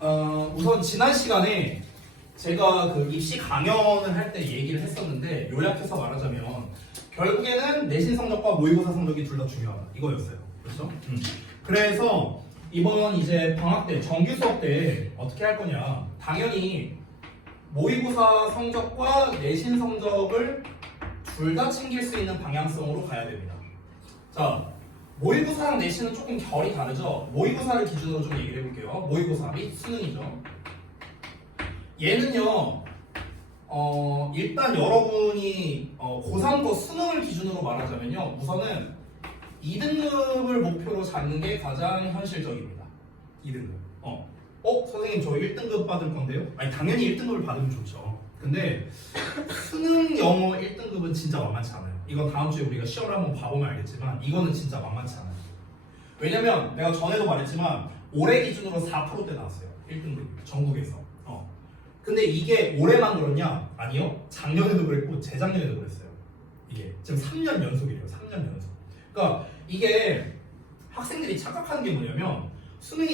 우선 지난 시간에 제가 그 입시 강연을 할 때 얘기를 했었는데 요약해서 말하자면 결국에는 내신 성적과 모의고사 성적이 둘 다 중요하다 이거였어요. 그렇죠? 그래서 이번 이제 방학 때 정규 수업 때 어떻게 할 거냐? 당연히 모의고사 성적과 내신 성적을 둘 다 챙길 수 있는 방향성으로 가야 됩니다. 자, 모의고사랑 내신은 조금 결이 다르죠? 모의고사를 기준으로 좀 얘기를 해볼게요. 모의고사 및 수능이죠. 얘는요, 일단 여러분이 고3 거 수능을 기준으로 말하자면요, 우선은 2등급을 목표로 잡는 게 가장 현실적입니다. 2등급. 선생님 저 1등급 받을 건데요? 아니 당연히 1등급을 받으면 좋죠. 근데 수능 영어 1등급은 진짜 만만치 않아요. 이건 다음 주에 우리가 시험을 한번 봐보면 알겠지만 이거는 진짜 만만치 않아요. 왜냐면 내가 전에도 말했지만 올해 기준으로 4%대 나왔어요. 1등급 전국에서. 근데 이게 올해만 그렇냐? 아니요. 작년에도 그랬고 재작년에도 그랬어요. 이게 지금 3년 연속이래요. 3년 연속. 그러니까 이게 학생들이 착각하는 게 뭐냐면 수능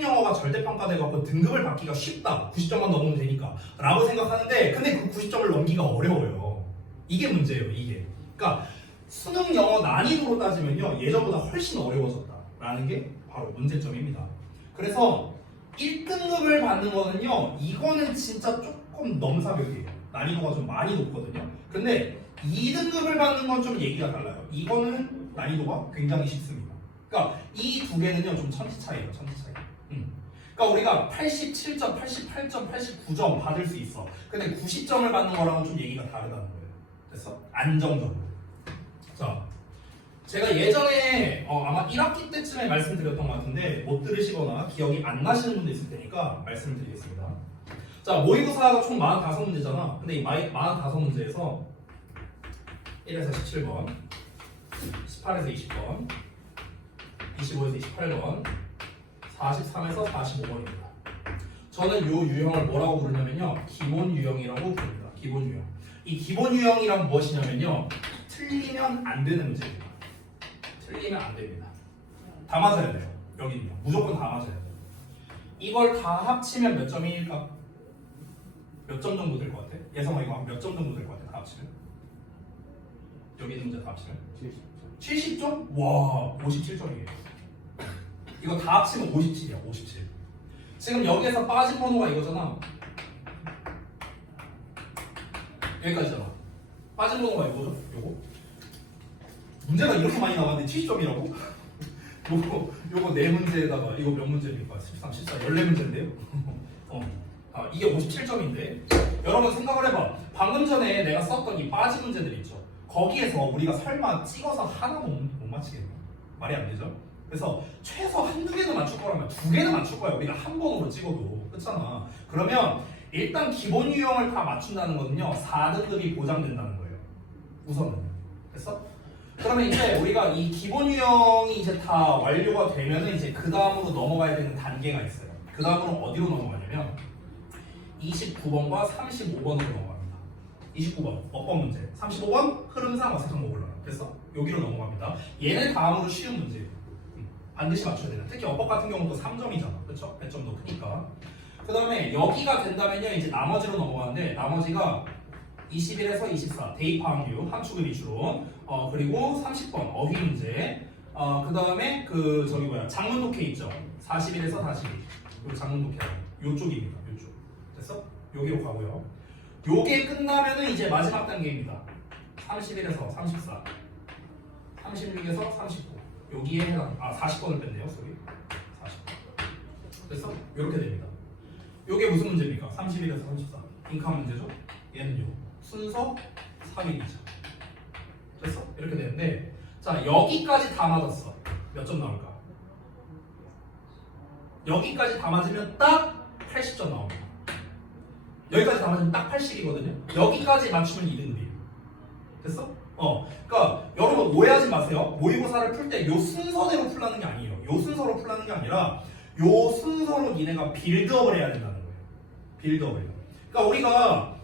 영어가 절대평가돼갖고 등급을 받기가 쉽다. 90점만 넘으면 되니까 라고 생각하는데 근데 그 90점을 넘기가 어려워요. 이게 문제예요. 이게. 그러니까 수능 영어 난이도로 따지면요. 예전보다 훨씬 어려워졌다라는 게 바로 문제점입니다. 그래서 1등급을 받는 거는요, 이거는 진짜 조금 넘사벽이에요. 난이도가 좀 많이 높거든요. 근데 2등급을 받는 건 좀 얘기가 달라요. 이거는 난이도가 굉장히 쉽습니다. 그러니까 이 두 개는요, 좀 천지 차이예요, 천지 차이. 그러니까 우리가 87점, 88점, 89점 받을 수 있어. 근데 90점을 받는 거랑은 좀 얘기가 다르다는 거예요. 됐어? 안정적으로. 자. 제가 예전에 아마 1학기 때쯤에 말씀드렸던 것 같은데 못 들으시거나 기억이 안 나시는 분도 있을 테니까 말씀을 드리겠습니다. 자, 모의고사가 총 45문제잖아. 근데 이 45문제에서 1에서 17번, 18에서 20번, 25에서 28번, 43에서 45번입니다. 저는 이 유형을 뭐라고 부르냐면요. 기본 유형이라고 부릅니다. 기본 유형. 이 기본 유형이란 무엇이냐면요. 틀리면 안 되는 문제입니다. 틀리면 안 됩니다. 다 맞아야 돼요. 여기는요. 무조건 다 맞아야 돼요. 이걸 다 합치면 몇 점일까? 몇 점 정도 될 것 같아? 예성아 이거 몇 점 정도 될 것 같아? 다 합치면? 여기 있는 문제 다 합치면? 70점. 70점? 와, 57점이에요. 이거 다 합치면 57이야. 57. 지금 여기에서 빠진 번호가 이거잖아. 여기까지잖아. 빠진 번호가 이거죠? 요거? 문제가 이렇게 많이 나왔는데 70점이라고? 요거 4문제에다가 이거 몇 문제입니까? 13, 14, 14문제인데요? 이게 57점인데 여러분 생각을 해봐. 방금 전에 내가 썼던 이 빠진 문제들 있죠? 거기에서 우리가 설마 찍어서 하나도 못 맞히겠나? 말이 안 되죠? 그래서 최소 한두 개는 맞출 거라면 2개는 맞출 거야. 우리가 한 번으로 찍어도. 그렇잖아. 그러면 일단 기본 유형을 다 맞춘다는 거는요 4등급이 보장된다는 거예요. 우선은. 됐어? 그러면 이제 우리가 이 기본 유형이 이제 다 완료가 되면은 이제 그 다음으로 넘어가야 되는 단계가 있어요. 그 다음으로 어디로 넘어가냐면 29번과 35번으로 넘어갑니다. 29번 어법 문제, 35번 흐름상 어색한 모글러. 됐어? 여기로 넘어갑니다. 얘는 다음으로 쉬운 문제예요. 반드시 맞춰야 되는. 특히 어법 같은 경우는 또 3점이잖아. 그렇죠? 100점 더 크니까. 그 다음에 여기가 된다면요 이제 나머지로 넘어가는데 나머지가 21에서 24 대입 확률 함축의 비추론 그리고 30번 어휘 문제 그 다음에 그 저기 뭐야 장문 독해 있죠 41에서 42 그리고 장문 독해 요쪽입니다 요쪽 됐어? 여기로 가고요 요게 끝나면은 이제 마지막 단계입니다 31에서 34 36에서 39 여기에 해당 40번을 뺐네요 소리 40번 됐어? 요렇게 됩니다 요게 무슨 문제입니까? 31에서 34 빈칸 문제죠? 얘는요 순서 3일이죠. 됐어? 이렇게 되는데 자 여기까지 다 맞았어. 몇 점 나올까? 여기까지 다 맞으면 딱 80점 나옵니다. 여기까지 다 맞으면 딱 80이거든요. 여기까지 맞추면 2등급이에요. 됐어? 그러니까 여러분 오해하지 마세요. 모의고사를 풀 때 요 순서대로 풀라는 게 아니에요. 요 순서로 풀라는 게 아니라 요 순서로 니네가 빌드업을 해야 된다는 거예요. 빌드업을. 그러니까 우리가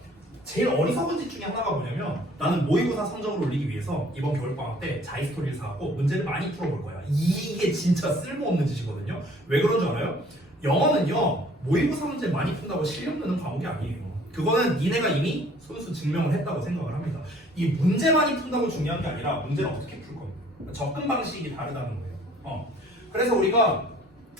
제일 어리석은 짓 중에 하나가 뭐냐면 나는 모의고사 성적을 올리기 위해서 이번 겨울방학 때 자이스토리를 사갖고 문제를 많이 풀어볼 거야. 이게 진짜 쓸모없는 짓이거든요. 왜 그런 줄 알아요? 영어는요 모의고사 문제 많이 푼다고 실력 느는 과목이 아니에요. 그거는 니네가 이미 손수 증명을 했다고 생각을 합니다. 이 문제 많이 푼다고 중요한 게 아니라 문제는 어떻게 풀 겁니다. 접근 방식이 다르다는 거예요. 그래서 우리가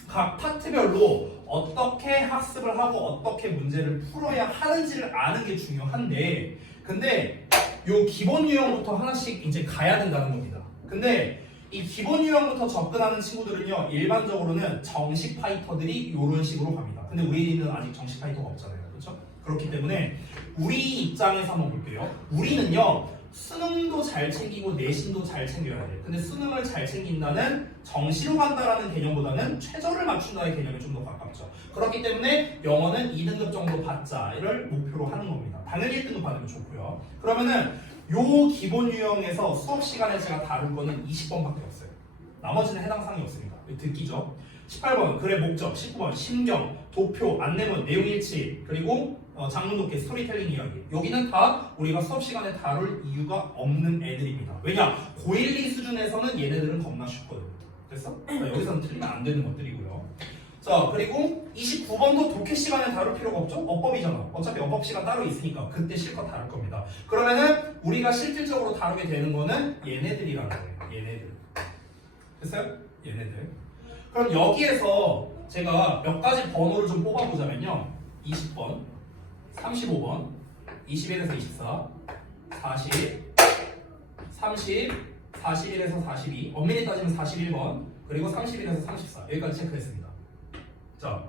각 파트별로 어떻게 학습을 하고 어떻게 문제를 풀어야 하는지를 아는 게 중요한데, 근데 요 기본 유형부터 하나씩 이제 가야 된다는 겁니다. 근데 이 기본 유형부터 접근하는 친구들은요 일반적으로는 정식 파이터들이 이런 식으로 갑니다. 근데 우리는 아직 정식 파이터가 없잖아요, 그렇죠? 그렇기 때문에 우리 입장에서 한번 볼게요. 우리는요 수능도 잘 챙기고 내신도 잘 챙겨야 돼요. 근데 수능을 잘 챙긴다는 정시로 간다라는 개념보다는 최저를 맞춘다의 개념이 좀 더 가깝죠. 그렇기 때문에 영어는 2등급 정도 받자를 목표로 하는 겁니다. 당연히 1등급 받으면 좋고요. 그러면은 요 기본 유형에서 수업 시간에 제가 다룰 거는 20번밖에 없어요. 나머지는 해당 사항이 없습니다. 듣기죠. 18번 글의 목적, 19번 심경, 도표, 안내문, 내용일치, 그리고 장문 독해, 스토리텔링 이야기. 여기는 다 우리가 수업 시간에 다룰 이유가 없는 애들입니다. 왜냐? 고1, 2 수준에서는 얘네들은 겁나 쉽거든요. 됐어? 그러니까 여기서는 틀리면 안 되는 것들이고요. 자, 그리고 29번도 독해 시간에 다룰 필요가 없죠? 어법이잖아. 어차피 어법 시간 따로 있으니까 그때 실컷 다룰 겁니다. 그러면은 우리가 실질적으로 다루게 되는 거는 얘네들이라는 거예요. 얘네들. 됐어요? 얘네들. 그럼 여기에서 제가 몇 가지 번호를 좀 뽑아보자면요. 20번, 35번, 21에서 24, 40, 30, 41에서 42, 엄밀히 따지면 41번, 그리고 31에서 34 여기까지 체크했습니다. 자,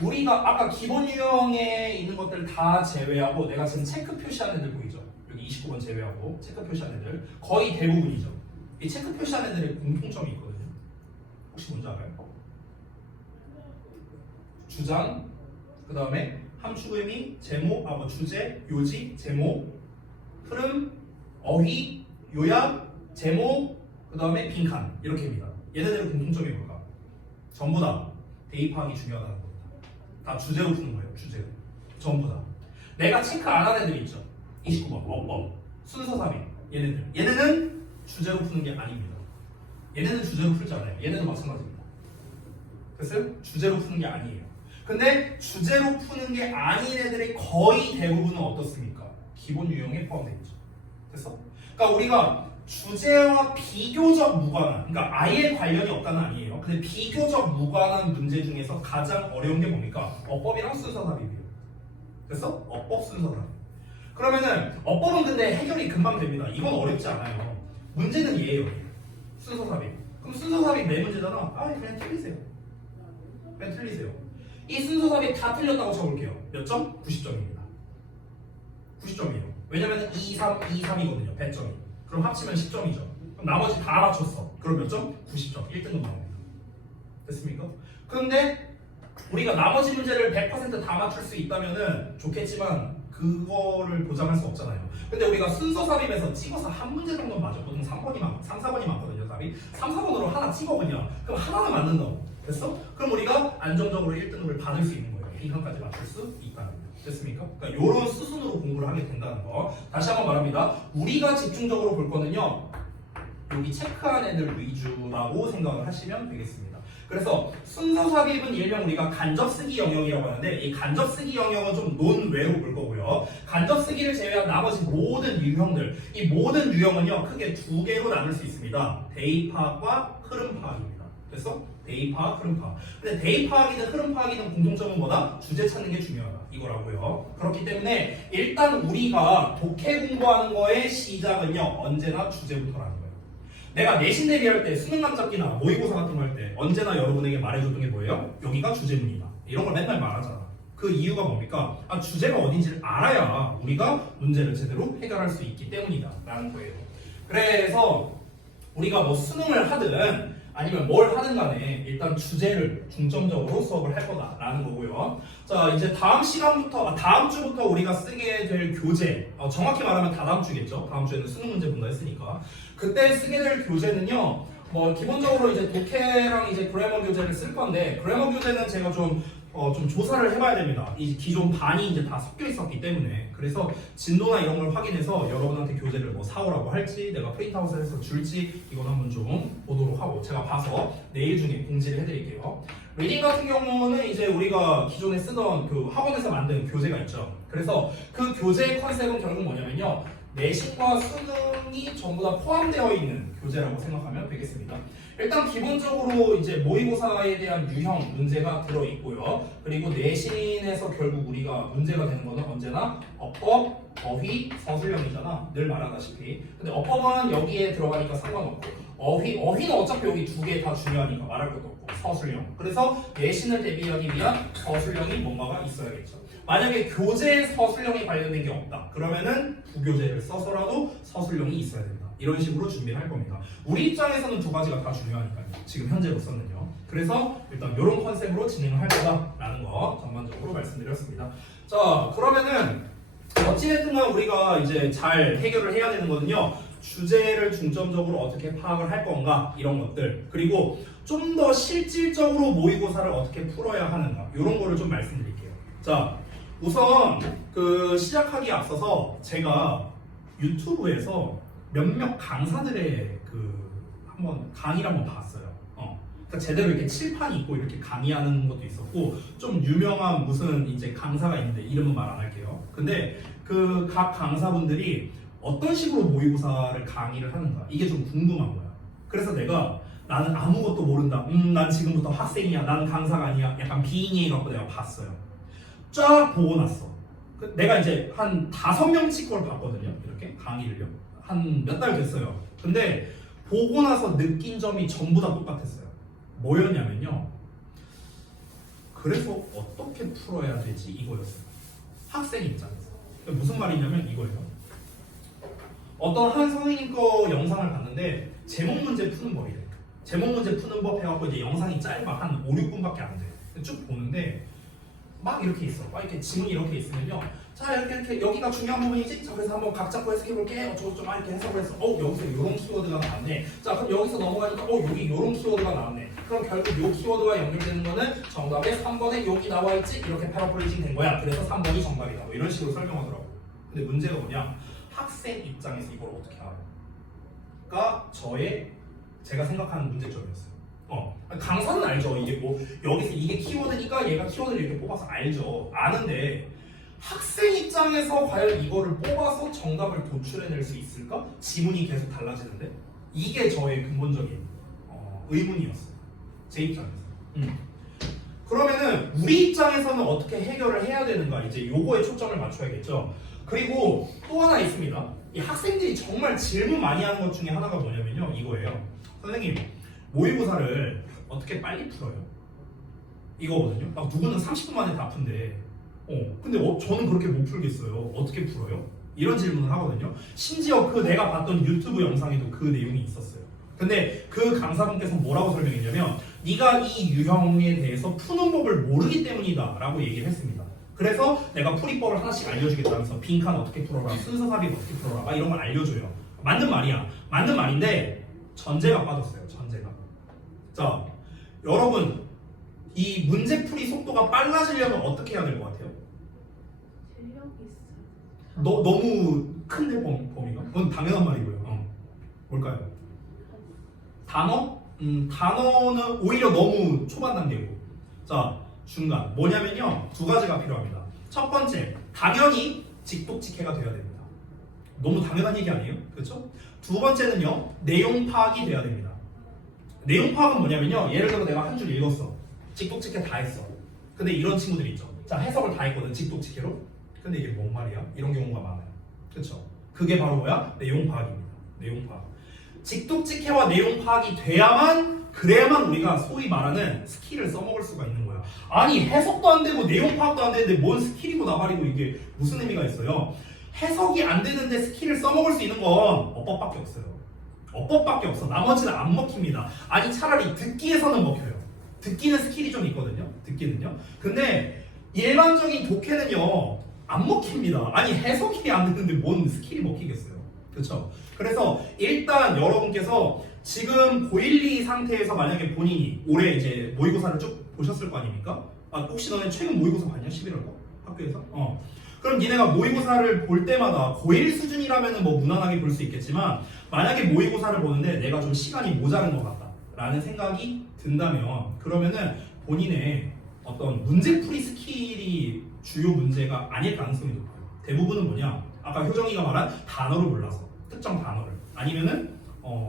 우리가 아까 기본 유형에 있는 것들 다 제외하고 내가 지금 체크 표시한 애들 보이죠? 여기 29번 제외하고 체크 표시한 애들 거의 대부분이죠. 이 체크 표시한 애들의 공통점이 있거든요. 혹시 뭔지 알아요? 주장, 그 다음에 함축 의미, 제목, 주제, 요지, 제목, 흐름, 어휘, 요약, 제목, 그 다음에 빈칸 이렇게입니다. 얘네들의 공통점이 뭘까? 전부 다 대입하기 중요하다는 겁니다. 다 주제로 푸는 거예요. 주제로. 전부 다. 내가 체크 안 한 애들 있죠? 29번 어법, 순서 삽입 얘네는 주제로 푸는 게 아닙니다. 얘네는 주제로 풀지 않아요. 얘네도 마찬가지입니다. 됐어요? 주제로 푸는 게 아니에요. 근데 주제로 푸는 게 아닌 애들의 거의 대부분은 어떻습니까? 기본 유형에 포함되어 있죠. 됐어? 그러니까 우리가 주제와 비교적 무관한, 그러니까 아예 관련이 없다는 아니에요. 근데 비교적 무관한 문제 중에서 가장 어려운 게 뭡니까? 어법이랑 순서 삽입이에요. 됐어? 어법, 순서 삽입. 그러면은 어법은 근데 해결이 금방 됩니다. 이건 어렵지 않아요. 문제는 얘예요. 순서 삽입. 그럼 순서 삽입 네 문제잖아. 그냥 틀리세요. 그냥 틀리세요. 이 순서 삽입 다 틀렸다고 쳐볼게요. 몇 점? 90점입니다. 90점이에요. 왜냐면 2, 3, 2, 3이거든요. 100점이. 그럼 합치면 10점이죠. 그럼 나머지 다 맞췄어. 그럼 몇 점? 90점. 1등급 나옵니다. 됐습니까? 근데 우리가 나머지 문제를 100% 다 맞출 수 있다면은 좋겠지만 그거를 보장할 수 없잖아요. 근데 우리가 순서 삽입에서 찍어서 한 문제 정도 맞아. 보통 3, 4번이 많거든요. 답이 3, 4번으로 하나 찍어 그냥. 그럼 하나는 맞는 거. 됐어? 그럼 우리가 안정적으로 1등급을 받을 수 있는 거예요. 빈칸까지 맞출 수 있다는 거예요. 됐습니까? 그러니까 이런 수순으로 공부를 하게 된다는 거. 다시 한번 말합니다. 우리가 집중적으로 볼 거는요. 여기 체크한 애들 위주라고 생각을 하시면 되겠습니다. 그래서 순서 삽입은 일명 우리가 간접 쓰기 영역이라고 하는데 이 간접 쓰기 영역은 좀 논외로 볼 거고요. 간접 쓰기를 제외한 나머지 모든 유형들, 이 모든 유형은요 크게 두 개로 나눌 수 있습니다. 대입 파악과 흐름 파악입니다. 됐어? 대입 파악, 흐름 파악. 근데 대입 파악이든 흐름 파악이든 공통점은 뭐다? 주제 찾는 게 중요하다. 이거라고요. 그렇기 때문에 일단 우리가 독해 공부하는 거의 시작은요 언제나 주제부터라는 거예요. 내가 내신 대비할 때 수능 감잡기나 모의고사 같은 거 할 때 언제나 여러분에게 말해줬던 게 뭐예요? 여기가 주제문이다. 이런 걸 맨날 말하잖아. 그 이유가 뭡니까? 주제가 어딘지를 알아야 우리가 문제를 제대로 해결할 수 있기 때문이다 라는 거예요. 그래서 우리가 뭐 수능을 하든 아니면 뭘 하든 간에 일단 주제를 중점적으로 수업을 할 거다라는 거고요. 자, 이제 다음 주부터 우리가 쓰게 될 교재, 정확히 말하면 다다음 주겠죠. 다음 주에는 수능 문제 본다 했으니까. 그때 쓰게 될 교재는요. 뭐 기본적으로 이제 독해랑 이제 그래머 교재를 쓸 건데 그래머 교재는 제가 좀 조사를 해봐야 됩니다. 이 기존 반이 이제 다 섞여 있었기 때문에. 그래서 진도나 이런 걸 확인해서 여러분한테 교재를 뭐 사오라고 할지 내가 프린트아웃을 해서 줄지 이건 한번 좀 보도록 하고 제가 봐서 내일 중에 공지를 해드릴게요. 리딩 같은 경우는 이제 우리가 기존에 쓰던 그 학원에서 만든 교재가 있죠. 그래서 그 교재의 컨셉은 결국 뭐냐면요. 내신과 수능이 전부 다 포함되어 있는 교재라고 생각하면 되겠습니다. 일단 기본적으로 이제 모의고사에 대한 유형 문제가 들어있고요. 그리고 내신에서 결국 우리가 문제가 되는 거는 언제나 어법, 어휘, 서술형이잖아. 늘 말하다시피. 근데 어법은 여기에 들어가니까 상관없고 어휘는 어차피 여기 두 개 다 중요하니까 말할 것도 없고 서술형. 그래서 내신을 대비하기 위한 서술형이 뭔가가 있어야겠죠. 만약에 교재에 서술형이 관련된 게 없다. 그러면은 부교재를 써서라도 서술형이 있어야 된다. 이런 식으로 준비할 겁니다. 우리 입장에서는 두 가지가 다 중요하니까요. 지금 현재로서는요. 그래서 일단 이런 컨셉으로 진행을 할 거다라는 거 전반적으로 말씀드렸습니다. 자, 그러면은 어찌됐든 우리가 이제 잘 해결을 해야 되는 거는요. 주제를 중점적으로 어떻게 파악을 할 건가 이런 것들 그리고 좀 더 실질적으로 모의고사를 어떻게 풀어야 하는가 이런 거를 좀 말씀드릴게요. 자, 우선 그 시작하기에 앞서서 제가 유튜브에서 몇몇 강사들의 그 한번 강의를 한번 봤어요. 그러니까 제대로 이렇게 칠판이 있고 이렇게 강의하는 것도 있었고 좀 유명한 무슨 이제 강사가 있는데 이름은 말 안 할게요. 근데 그 각 강사분들이 어떤 식으로 모의고사를 강의를 하는가 이게 좀 궁금한 거야. 그래서 내가 나는 아무것도 모른다. 난 지금부터 학생이야. 나는 강사가 아니야. 약간 비인이 갖고 내가 봤어요. 쫙 보고 났어. 내가 이제 한 5명씩 걸 봤거든요. 이렇게 강의를요. 한 몇 달 됐어요. 근데 보고 나서 느낀 점이 전부 다 똑같았어요. 뭐였냐면요. 그래서 어떻게 풀어야 되지 이거였어요. 학생 입장에서. 무슨 말이냐면 이거예요. 어떤 한 선생님 거 영상을 봤는데 제목 문제 푸는 법이래. 제목 문제 푸는 법 해갖고 이제 영상이 짧아. 한 5, 6분밖에 안 돼. 쭉 보는데 막 이렇게 있어. 막 이렇게 지문이 이렇게 있으면요. 자, 이렇게 여기가 중요한 부분이지. 자, 그래서 한번 각 잡고 해석해볼게. 어쩌고저쩌고 막 이렇게 해석을 해서 여기서 이런 키워드가 나왔네. 자, 그럼 여기서 넘어가니까 여기 이런 키워드가 나왔네. 그럼 결국 이 키워드와 연결되는 거는 정답에 3번에 여기 나와있지. 이렇게 패러플레이징 된 거야. 그래서 3번이 정답이다. 뭐 이런 식으로 설명하더라고. 근데 문제가 뭐냐? 학생 입장에서 이걸 어떻게 알아요? 가 제가 생각하는 문제점이었어요. 강사는 알죠. 이게 뭐 여기서 이게 키워드니까 얘가 키워드를 이렇게 뽑아서 알죠. 아는데 학생 입장에서 과연 이거를 뽑아서 정답을 도출해낼 수 있을까? 지문이 계속 달라지는데 이게 저의 근본적인 의문이었어요. 제 입장에서. 그러면은 우리 입장에서는 어떻게 해결을 해야 되는가? 이제 요거에 초점을 맞춰야겠죠. 그리고 또 하나 있습니다. 이 학생들이 정말 질문 많이 하는 것 중에 하나가 뭐냐면요. 이거예요. 선생님, 모의고사를 어떻게 빨리 풀어요? 이거거든요. 막 누구는 30분 만에 다 푼대. 근데 저는 그렇게 못 풀겠어요. 어떻게 풀어요? 이런 질문을 하거든요. 심지어 그 내가 봤던 유튜브 영상에도 그 내용이 있었어요. 근데 그 강사분께서 뭐라고 설명했냐면 네가 이 유형에 대해서 푸는 법을 모르기 때문이다 라고 얘기를 했습니다. 그래서 내가 풀이법을 하나씩 알려주겠다면서 빈칸 어떻게 풀어라, 순서 삽입 어떻게 풀어라 막 이런 걸 알려줘요. 맞는 말이야. 맞는 말인데 전제가 빠졌어요. 전제가. 자, 여러분 이 문제풀이 속도가 빨라지려면 어떻게 해야 될 것 같아요? 실력이 있어요. 너무 큰데 범위가? 그건 당연한 말이고요. 뭘까요? 단어? 단어는 오히려 너무 초반 단계고. 자, 중간. 뭐냐면요. 두 가지가 필요합니다. 첫 번째, 당연히 직독직해가 돼야 됩니다. 너무 당연한 얘기 아니에요? 그렇죠? 두 번째는요. 내용 파악이 돼야 됩니다. 내용 파악은 뭐냐면요. 예를 들어 내가 한 줄 읽었어. 직독직해 다 했어. 근데 이런 친구들이 있죠. 자, 해석을 다 했거든. 직독직해로. 근데 이게 뭔 말이야? 이런 경우가 많아요. 그렇죠? 그게 바로 뭐야? 내용 파악입니다. 내용 파악. 직독직해와 내용 파악이 그래야만 우리가 소위 말하는 스킬을 써먹을 수가 있는 거야. 아니 해석도 안 되고 내용 파악도 안 되는데 뭔 스킬이고 나발이고 이게 무슨 의미가 있어요? 해석이 안 되는데 스킬을 써먹을 수 있는 건 어법밖에 없어요. 어법밖에 없어. 나머지는 안 먹힙니다. 아니 차라리 듣기에서는 먹혀요. 듣기는 스킬이 좀 있거든요. 듣기는요. 근데 일반적인 독해는요 안 먹힙니다. 아니 해석이 안 되는데 뭔 스킬이 먹히겠어요. 그렇죠? 그래서 일단 여러분께서 지금 고1, 2 상태에서 만약에 본인이 올해 이제 모의고사를 쭉 보셨을 거 아닙니까? 혹시 너네 최근 모의고사 봤냐? 11월 거? 학교에서? 그럼 니네가 모의고사를 볼 때마다 고1 수준이라면 뭐 무난하게 볼 수 있겠지만 만약에 모의고사를 보는데 내가 좀 시간이 모자른 것 같다 라는 생각이 든다면 그러면은 본인의 어떤 문제풀이 스킬이 주요 문제가 아닐 가능성이 높아요. 대부분은 뭐냐? 아까 효정이가 말한 단어를 몰라서, 특정 단어를, 아니면은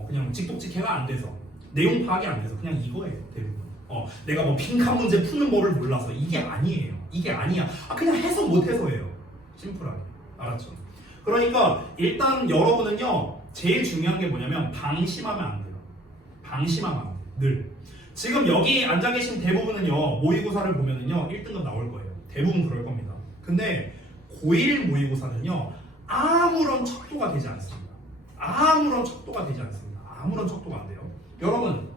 그냥 직독직해가 안 돼서, 내용 파악이 안 돼서 그냥 이거예요. 대부분. 내가 뭐 빈칸 문제 푸는 법을 몰라서 이게 아니에요. 이게 아니야. 그냥 해서 못해서예요. 심플하게. 알았죠? 그러니까 일단 여러분은요, 제일 중요한 게 뭐냐면 방심하면 안 돼요. 방심하면 안 돼요. 늘. 지금 여기 앉아 계신 대부분은요, 모의고사를 보면은요 1등급 나올 거예요. 대부분 그럴 겁니다. 근데 고1 모의고사는요 아무런 척도가 되지 않습니다. 아무런 척도가 되지 않습니다. 아무런 척도가 안 돼요. 여러분,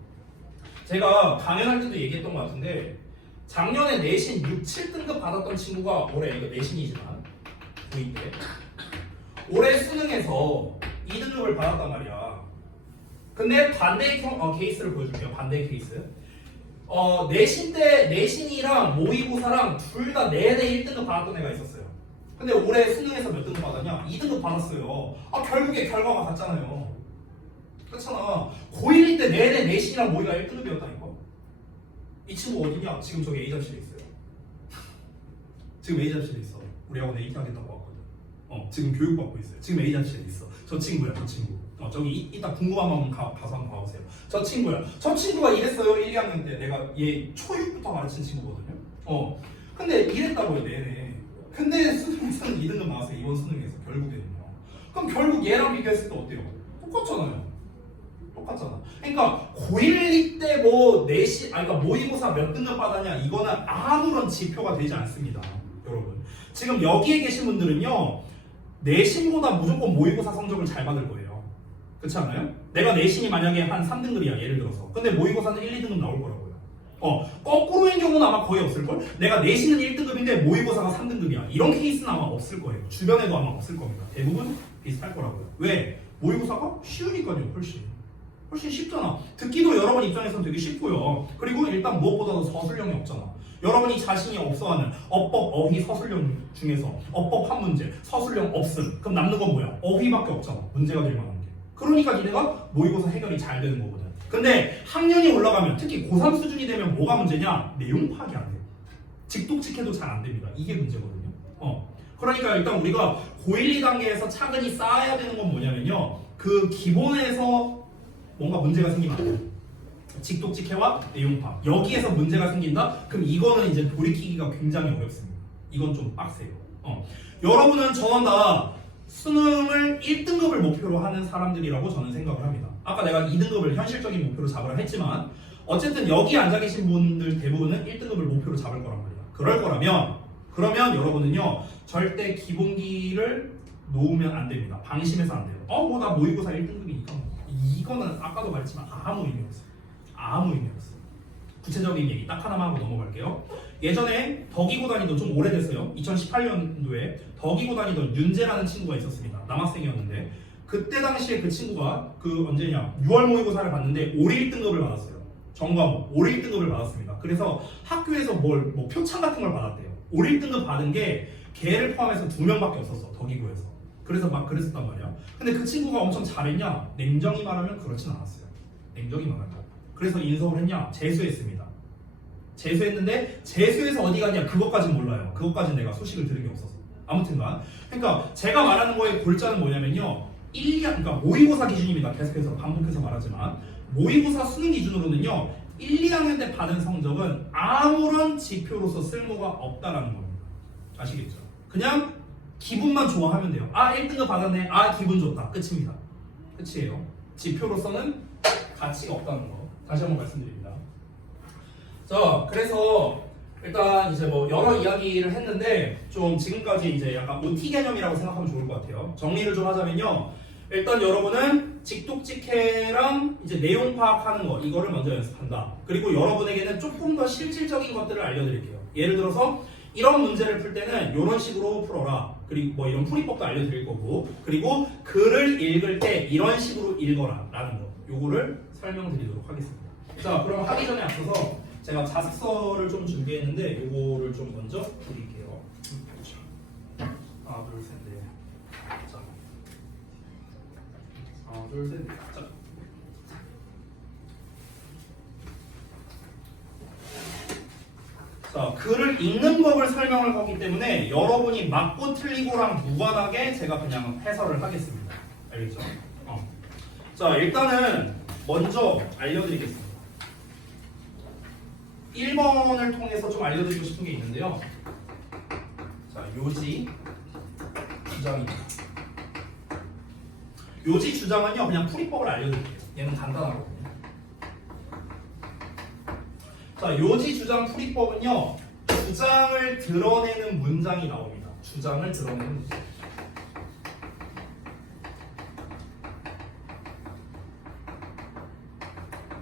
제가 강연할 때도 얘기했던 것 같은데 작년에 내신 6, 7등급 받았던 친구가 올해, 이거 내신이지만 고2 때 올해 수능에서 2등급을 받았단 말이야. 근데 반대의 케이스를 보여줄게요. 반대의 케이스. 내신 때 내신이랑 모의고사랑 둘 다 내내 1등급 받았던 애가 있었어요. 근데 올해 수능에서 몇 등급 받았냐? 2등급 받았어요. 결국에 결과가 같잖아요. 그렇잖아. 고1 때 내내 내신이랑 모의가 1등급이었다니까. 이 친구 어디냐? 지금 저기 A잠실에 있어요. 지금 A잠실에 있어. 우리하고 내일 하겠다고 왔거든. 지금 교육받고 있어요. 지금 A잠실에 있어. 저 친구야, 저 친구. 저기 이따 궁금하면 가서 한번 봐보세요. 저 친구야. 저 친구가 이랬어요. 1, 2학년 때 내가 얘 초6부터 가르친 친구거든요. 근데 이랬다고요, 내내. 근데 수능에서는 2등급 나왔어요. 이번 수능에서 결국에는요. 그럼 결국 얘랑 비교했을 때 어때요? 똑같잖아요. 똑같잖아. 그러니까 고1 때 뭐 내신, 그러니까 모의고사 몇 등급 받았냐, 이거는 아무런 지표가 되지 않습니다. 여러분. 지금 여기에 계신 분들은요, 내신보다 무조건 모의고사 성적을 잘 받을 거예요. 그렇지 않아요? 내가 내신이 만약에 한 3등급이야, 예를 들어서. 근데 모의고사는 1, 2등급 나올 거라고요. 거꾸로인 경우는 아마 거의 없을걸? 내가 내신은 1등급인데 모의고사가 3등급이야. 이런 케이스는 아마 없을 거예요. 주변에도 아마 없을 겁니다. 대부분 비슷할 거라고요. 왜? 모의고사가 쉬우니까요, 훨씬. 훨씬 쉽잖아. 듣기도 여러분 입장에서는 되게 쉽고요. 그리고 일단 무엇보다도 서술형이 없잖아. 여러분이 자신이 없어하는 어법, 어휘, 서술형 중에서 어법 한 문제, 서술형 없음. 그럼 남는 건 뭐야? 어휘밖에 없잖아. 문제가 될 만한 게. 그러니까 니네가 모의고사 해결이 잘 되는 거거든. 근데 학년이 올라가면, 특히 고3 수준이 되면 뭐가 문제냐? 내용 파악이 안 돼요. 직독직해도 잘 안 됩니다. 이게 문제거든요. 그러니까 일단 우리가 고1, 2단계에서 차근히 쌓아야 되는 건 뭐냐면요, 그 기본에서 뭔가 문제가 생기면 안 돼요. 직독직해와 내용 파악. 여기에서 문제가 생긴다? 그럼 이거는 이제 돌이키기가 굉장히 어렵습니다. 이건 좀 빡세요. 여러분은 저는 다 수능을 1등급을 목표로 하는 사람들이라고 저는 생각을 합니다. 아까 내가 2등급을 현실적인 목표로 잡으라 했지만 어쨌든 여기 앉아 계신 분들 대부분은 1등급을 목표로 잡을 거란 말이야. 그럴 거라면, 그러면 여러분은요 절대 기본기를 놓으면 안 됩니다. 방심해서 안 돼요. 뭐 나 모의고사 1등급이니까 이거는 아까도 말했지만 아무 의미 없어요. 아무 의미 없어요. 구체적인 얘기 딱 하나만 하고 넘어갈게요. 예전에 덕이고 다니던, 좀 오래됐어요. 2018년도에 덕이고 다니던 윤재라는 친구가 있었습니다. 남학생이었는데 그때 당시에 그 친구가 언제냐, 6월 모의고사를 봤는데 올 1등급을 받았어요. 전과목 올 1등급을 받았습니다. 그래서 학교에서 뭐 표창 같은 걸 받았대요. 올 1등급 받은 게 걔를 포함해서 2명밖에 없었어, 덕이고에서. 그래서 막 그랬었단 말이야. 근데 그 친구가 엄청 잘했냐? 냉정히 말하면 그렇진 않았어요. 냉정히 말하면. 그래서 인서울 했냐? 재수했습니다. 재수했는데 재수해서 어디 갔냐? 그것까진 몰라요. 그것까진 내가 소식을 들은 게 없어서. 아무튼간, 그러니까 제가 말하는 거의 골자는 뭐냐면요, 그러니까 모의고사 기준입니다. 계속해서 반복해서 말하지만 모의고사 수능 기준으로는요 1, 2학년 때 받은 성적은 아무런 지표로서 쓸모가 없다라는 겁니다. 아시겠죠? 그냥 기분만 좋아하면 돼요. 1등급 받았네. 기분 좋다. 끝입니다. 끝이에요. 지표로서는 가치가 없다는 거 다시 한번 말씀드립니다. 자, 그래서 일단 이제 뭐 여러 이야기를 했는데 좀 지금까지 이제 약간 OT 개념이라고 생각하면 좋을 것 같아요. 정리를 좀 하자면요, 일단 여러분은 직독직해랑 이제 내용 파악하는 거, 이거를 먼저 연습한다. 그리고 여러분에게는 조금 더 실질적인 것들을 알려드릴게요. 예를 들어서 이런 문제를 풀 때는 이런 식으로 풀어라. 그리고 뭐 이런 풀이법도 알려드릴 거고, 그리고 글을 읽을 때 이런 식으로 읽어라 라는 거, 요거를 설명드리도록 하겠습니다. 자, 그럼 하기 전에 앞서서 제가 자습서를 좀 준비했는데 요거를 좀 먼저 드릴게요. 하나, 둘, 셋, 넷. 자, 하나, 둘, 셋, 넷. 자, 자, 글을 읽는 법을 설명을 하기 때문에 여러분이 맞고 틀리고랑 무관하게 제가 그냥 해설을 하겠습니다. 알겠죠? 자, 일단은 먼저 알려드리겠습니다. 1번을 통해서 좀 알려드리고 싶은 게 있는데요. 자, 요지 주장입니다. 요지 주장은요, 그냥 풀이법을 알려드릴게요. 얘는 간단하거든요. 자, 요지 주장 풀이법은요, 주장을 드러내는 문장이 나옵니다. 주장을 드러내는 문장.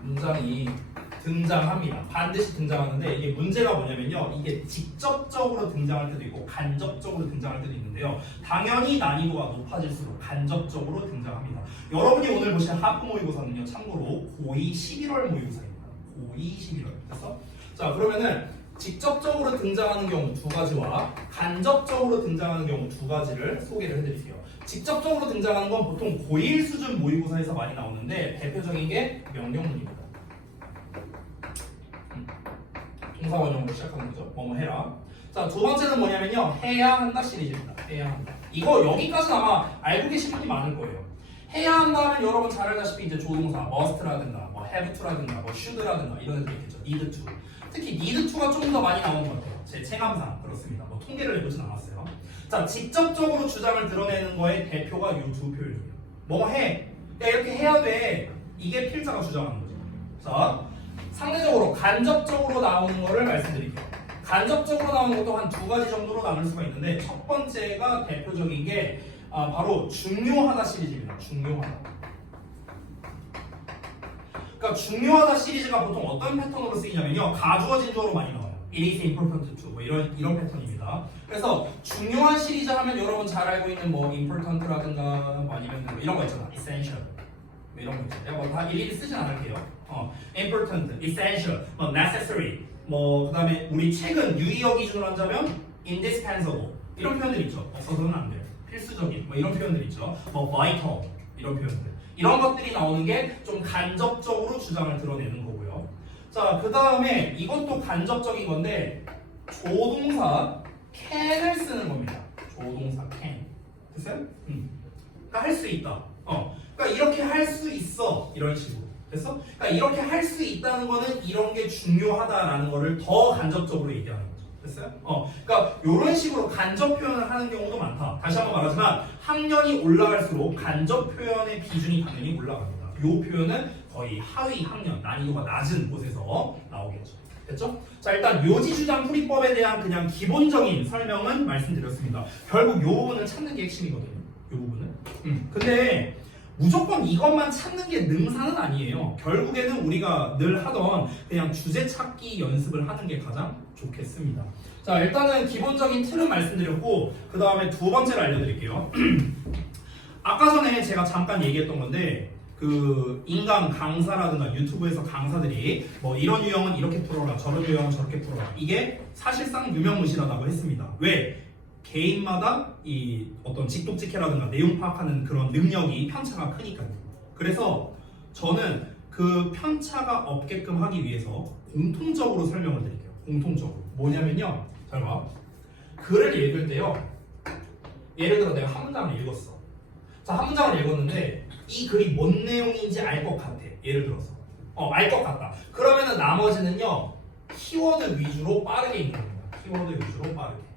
문장이 등장합니다. 반드시 등장하는데 이게 문제가 뭐냐면요, 이게 직접적으로 등장할 때도 있고 간접적으로 등장할 때도 있는데요. 당연히 난이도가 높아질수록 간접적으로 등장합니다. 여러분이 오늘 보신 하프 모의고사는요, 참고로 고2 11월 모의고사입니다. 고2 11월. 그래서 자, 그러면은 직접적으로 등장하는 경우 두 가지와 간접적으로 등장하는 경우 두 가지를 소개를 해드릴게요. 직접적으로 등장하는 건 보통 고1 수준 모의고사에서 많이 나오는데 대표적인 게 명령문입니다. 동사원형으로 시작하는 거죠. 뭐뭐 해라. 자, 두 번째는 뭐냐면요, 해야 한다 시리즈입니다. 해야 한다. 이거 여기까지는 아마 알고 계신 분이 많을 거예요. 해야 한다면 여러분 잘 알다시피 이제 조동사 must라든가 뭐 have to라든가 뭐 should라든가 이런 애들 있겠죠. need to. 특히 need to가 조금 더 많이 나오는 것 같아요. 제 체감상 그렇습니다. 뭐 통계를 내보진 않았어요. 자, 직접적으로 주장을 드러내는 거의 대표가 이 두 표현이에요. 뭐 해. 야, 이렇게 해야 돼. 이게 필자가 주장하는 거죠. 자, 상대적으로 간접적으로 나오는 거를 말씀드릴게요. 간접적으로 나오는 것도 한 두 가지 정도로 나눌 수가 있는데 첫 번째가 대표적인 게 바로 중요하다 시리즈입니다. 중요하다. 그러니까 중요하다 시리즈가 보통 어떤 패턴으로 쓰이냐면요, 가주어 진주어로 많이 나와요. It is important to 뭐 이런 패턴입니다. 그래서 중요한 시리즈 하면 여러분 잘 알고 있는 뭐 important라든가 뭐 아니면 뭐 이런 거 있잖아. essential 뭐 이런 거 있죠. 내가 뭐 다 일일이 쓰진 않을게요. important, essential, 뭐 necessary, 뭐 그다음에 우리 최근 유의어 기준으로 한다면 indispensable 이런 표현들 있죠. 없어서는 안 돼요. 필수적인 뭐 이런 표현들 있죠. 뭐 vital 이런 표현들. 이런 것들이 나오는 게 좀 간접적으로 주장을 드러내는 거고요. 자, 그 다음에 이것도 간접적인 건데 조동사 can을 쓰는 겁니다. 조동사 can. 됐어요? 그러니까 할 수 있다. 그러니까 이렇게 할 수 있어. 이런 식으로. 됐어? 그러니까 이렇게 할 수 있다는 거는 이런 게 중요하다라는 거를 더 간접적으로 얘기하는 거죠. 됐어요? 그러니까 이런 식으로 간접 표현을 하는 경우도 많다. 다시 한번 말하지만 학년이 올라갈수록 간접 표현의 비중이 당연히 올라갑니다. 이 표현은 거의 하위 학년, 난이도가 낮은 곳에서 나오겠죠. 됐죠? 자, 일단 요지주장 풀이법에 대한 그냥 기본적인 설명은 말씀드렸습니다. 결국 이 부분을 찾는 게 핵심이거든요. 이 부분은. 근데 무조건 이것만 찾는 게 능사는 아니에요. 결국에는 우리가 늘 하던 그냥 주제 찾기 연습을 하는 게 가장 좋겠습니다. 자, 일단은 기본적인 틀은 말씀드렸고 그 다음에 두 번째를 알려드릴게요. 아까 전에 제가 잠깐 얘기했던 건데 그 인강 강사라든가 유튜브에서 강사들이 뭐 이런 유형은 이렇게 풀어라, 저런 유형은 저렇게 풀어라, 이게 사실상 유명무실하다고 했습니다. 왜? 개인마다 이 어떤 직독직해라든가 내용 파악하는 그런 능력이 편차가 크니까요. 그래서 저는 그 편차가 없게끔 하기 위해서 공통적으로 설명을 드릴게요. 공통적으로. 뭐냐면요, 잘 봐. 글을 읽을 때요, 예를 들어 내가 한 문장을 읽었어. 자, 한 문장을 읽었는데 이 글이 뭔 내용인지 알 것 같아. 예를 들어서 알 것 같다. 그러면은 나머지는요, 키워드 위주로 빠르게 읽는 겁니다. 키워드 위주로 빠르게.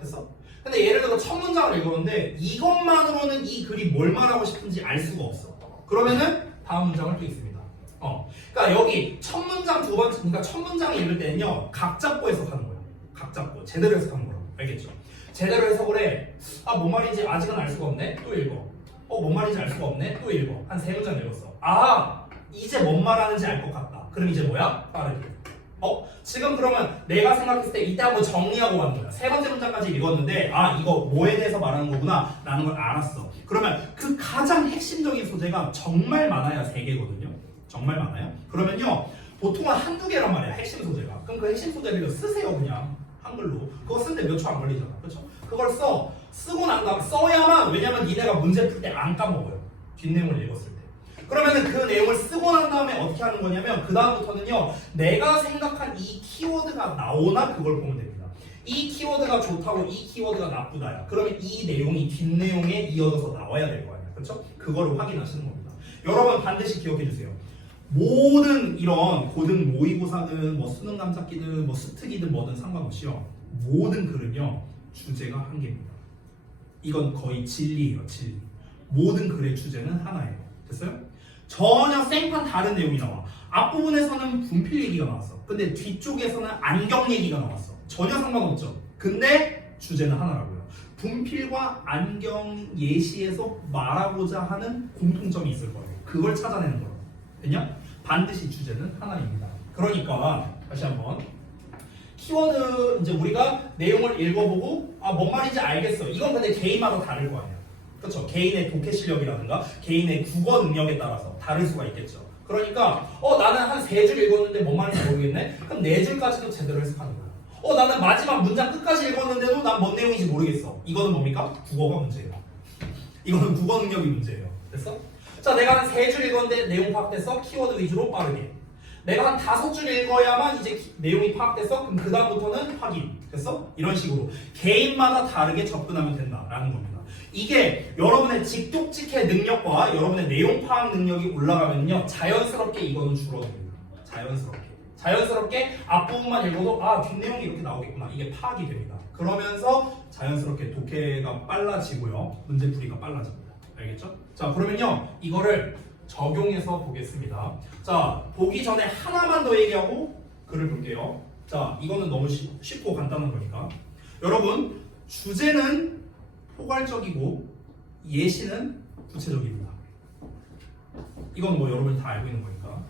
됐어? 근데 예를 들어 첫 문장을 읽었는데 이것만으로는 이 글이 뭘 말하고 싶은지 알 수가 없어. 그러면은 다음 문장을 또 읽습니다. 그러니까 여기 첫 문장 두 번째, 그러니까 첫 문장 읽을 때는요, 각 잡고 해석하는 거예요. 각 잡고 제대로 해석하는 거라고. 알겠죠? 제대로 해석을 해. 뭔 말인지 아직은 알 수가 없네. 또 읽어. 뭔 말인지 알 수가 없네. 또 읽어. 한 세 문장 읽었어. 이제 뭔 말하는지 알 것 같다. 그럼 이제 뭐야? 빠르게. 지금 그러면 내가 생각했을 때 이때 한번 정리하고 가는 거야. 세 번째 문장까지 읽었는데 이거 뭐에 대해서 말하는 거구나 라는 걸 알았어. 그러면 그 가장 핵심적인 소재가 정말 많아야 3개거든요. 정말 많아요. 그러면요, 보통은 한두 개란 말이야, 핵심 소재가. 그럼 그 핵심 소재를 쓰세요. 그냥 한글로. 그거 쓰는데 몇 초 안 걸리잖아. 그렇죠? 그걸 쓰고 난 다음에 써야만, 왜냐면 니네가 문제 풀 때 안 까먹어요. 뒷내용을 읽었을 때. 그러면은 그 내용을 쓰고 난 다음에 어떻게 하는 거냐면 그 다음부터는요, 내가 생각한 이 키워드 키워드가 나오나 그걸 보면 됩니다. 이 키워드가 좋다고 이 키워드가 나쁘다야. 그러면 이 내용이 뒷내용에 이어져서 나와야 될 거 아니야. 그렇죠? 그거를 확인하시는 겁니다. 여러분 반드시 기억해 주세요. 모든 이런 고등 모의고사든 뭐 수능 감작기든 뭐 스특이든 뭐든 상관없이요. 모든 글은요. 주제가 한 개입니다. 이건 거의 진리예요. 진리. 모든 글의 주제는 하나예요. 됐어요? 전혀 생판 다른 내용이 나와. 앞부분에서는 분필 얘기가 나왔어. 근데 뒤쪽에서는 안경 얘기가 나왔어. 전혀 상관없죠. 근데 주제는 하나라고요. 분필과 안경 예시에서 말하고자 하는 공통점이 있을 거예요. 그걸 찾아내는 거예요. 됐냐? 반드시 주제는 하나입니다. 그러니까 다시 한번 키워드 이제 우리가 내용을 읽어보고 뭔 말인지 알겠어. 이건 근데 개인마다 다를 거 아니야. 그렇죠? 개인의 독해 실력이라든가 개인의 국어 능력에 따라서 다를 수가 있겠죠. 그러니까 나는 한 3줄 읽었는데 뭔 말인지 모르겠네. 그럼 4줄까지도 제대로 해석하는 거야. 나는 마지막 문장 끝까지 읽었는데도 난 뭔 내용인지 모르겠어. 이거는 뭡니까? 국어가 문제예요. 이거는 국어 능력이 문제예요. 됐어? 자, 내가 한 3줄 읽었는데 내용 파악됐어? 키워드 위주로 빠르게. 내가 한 5줄 읽어야만 이제 내용이 파악됐어? 그럼 그 다음부터는 확인. 됐어? 이런 식으로 개인마다 다르게 접근하면 된다라는 겁니다. 이게 여러분의 직독직해 능력과 여러분의 내용 파악 능력이 올라가면요 자연스럽게 이거는 줄어듭니다. 자연스럽게 앞부분만 읽어도 뒷내용이 이렇게 나오겠구나. 이게 파악이 됩니다. 그러면서 자연스럽게 독해가 빨라지고요. 문제풀이가 빨라집니다. 알겠죠? 자, 그러면요 이거를 적용해서 보겠습니다. 자, 보기 전에 하나만 더 얘기하고 글을 볼게요. 자, 이거는 너무 쉽고 간단한 거니까. 여러분, 주제는 포괄적이고 예시는 구체적입니다. 이건 뭐 여러분이 다 알고 있는 거니까.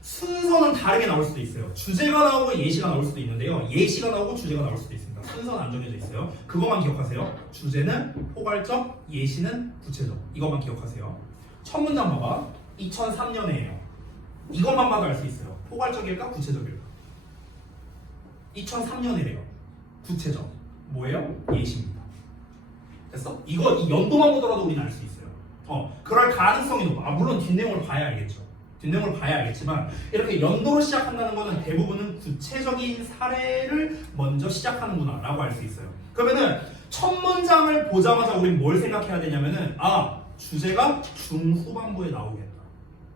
순서는 다르게 나올 수도 있어요. 주제가 나오고 예시가 나올 수도 있는데요. 예시가 나오고 주제가 나올 수도 있습니다. 순서는 안 정해져 있어요. 그것만 기억하세요. 주제는 포괄적, 예시는 구체적. 이것만 기억하세요. 첫 문장 봐봐. 2003년에예요. 이것만 봐도 알 수 있어요. 포괄적일까 구체적일까? 2003년이래요. 구체적. 뭐예요? 예시입니다. 됐어? 이 연도만 보더라도 우리는 알 수 있어요. 그럴 가능성이 높아. 물론 뒷내용을 봐야 알겠죠. 뒷내용을 봐야 알겠지만 이렇게 연도로 시작한다는 것은 대부분은 구체적인 사례를 먼저 시작하는구나 라고 알 수 있어요. 그러면은 첫 문장을 보자마자 우리는 뭘 생각해야 되냐면은 주제가 중후반부에 나오겠다.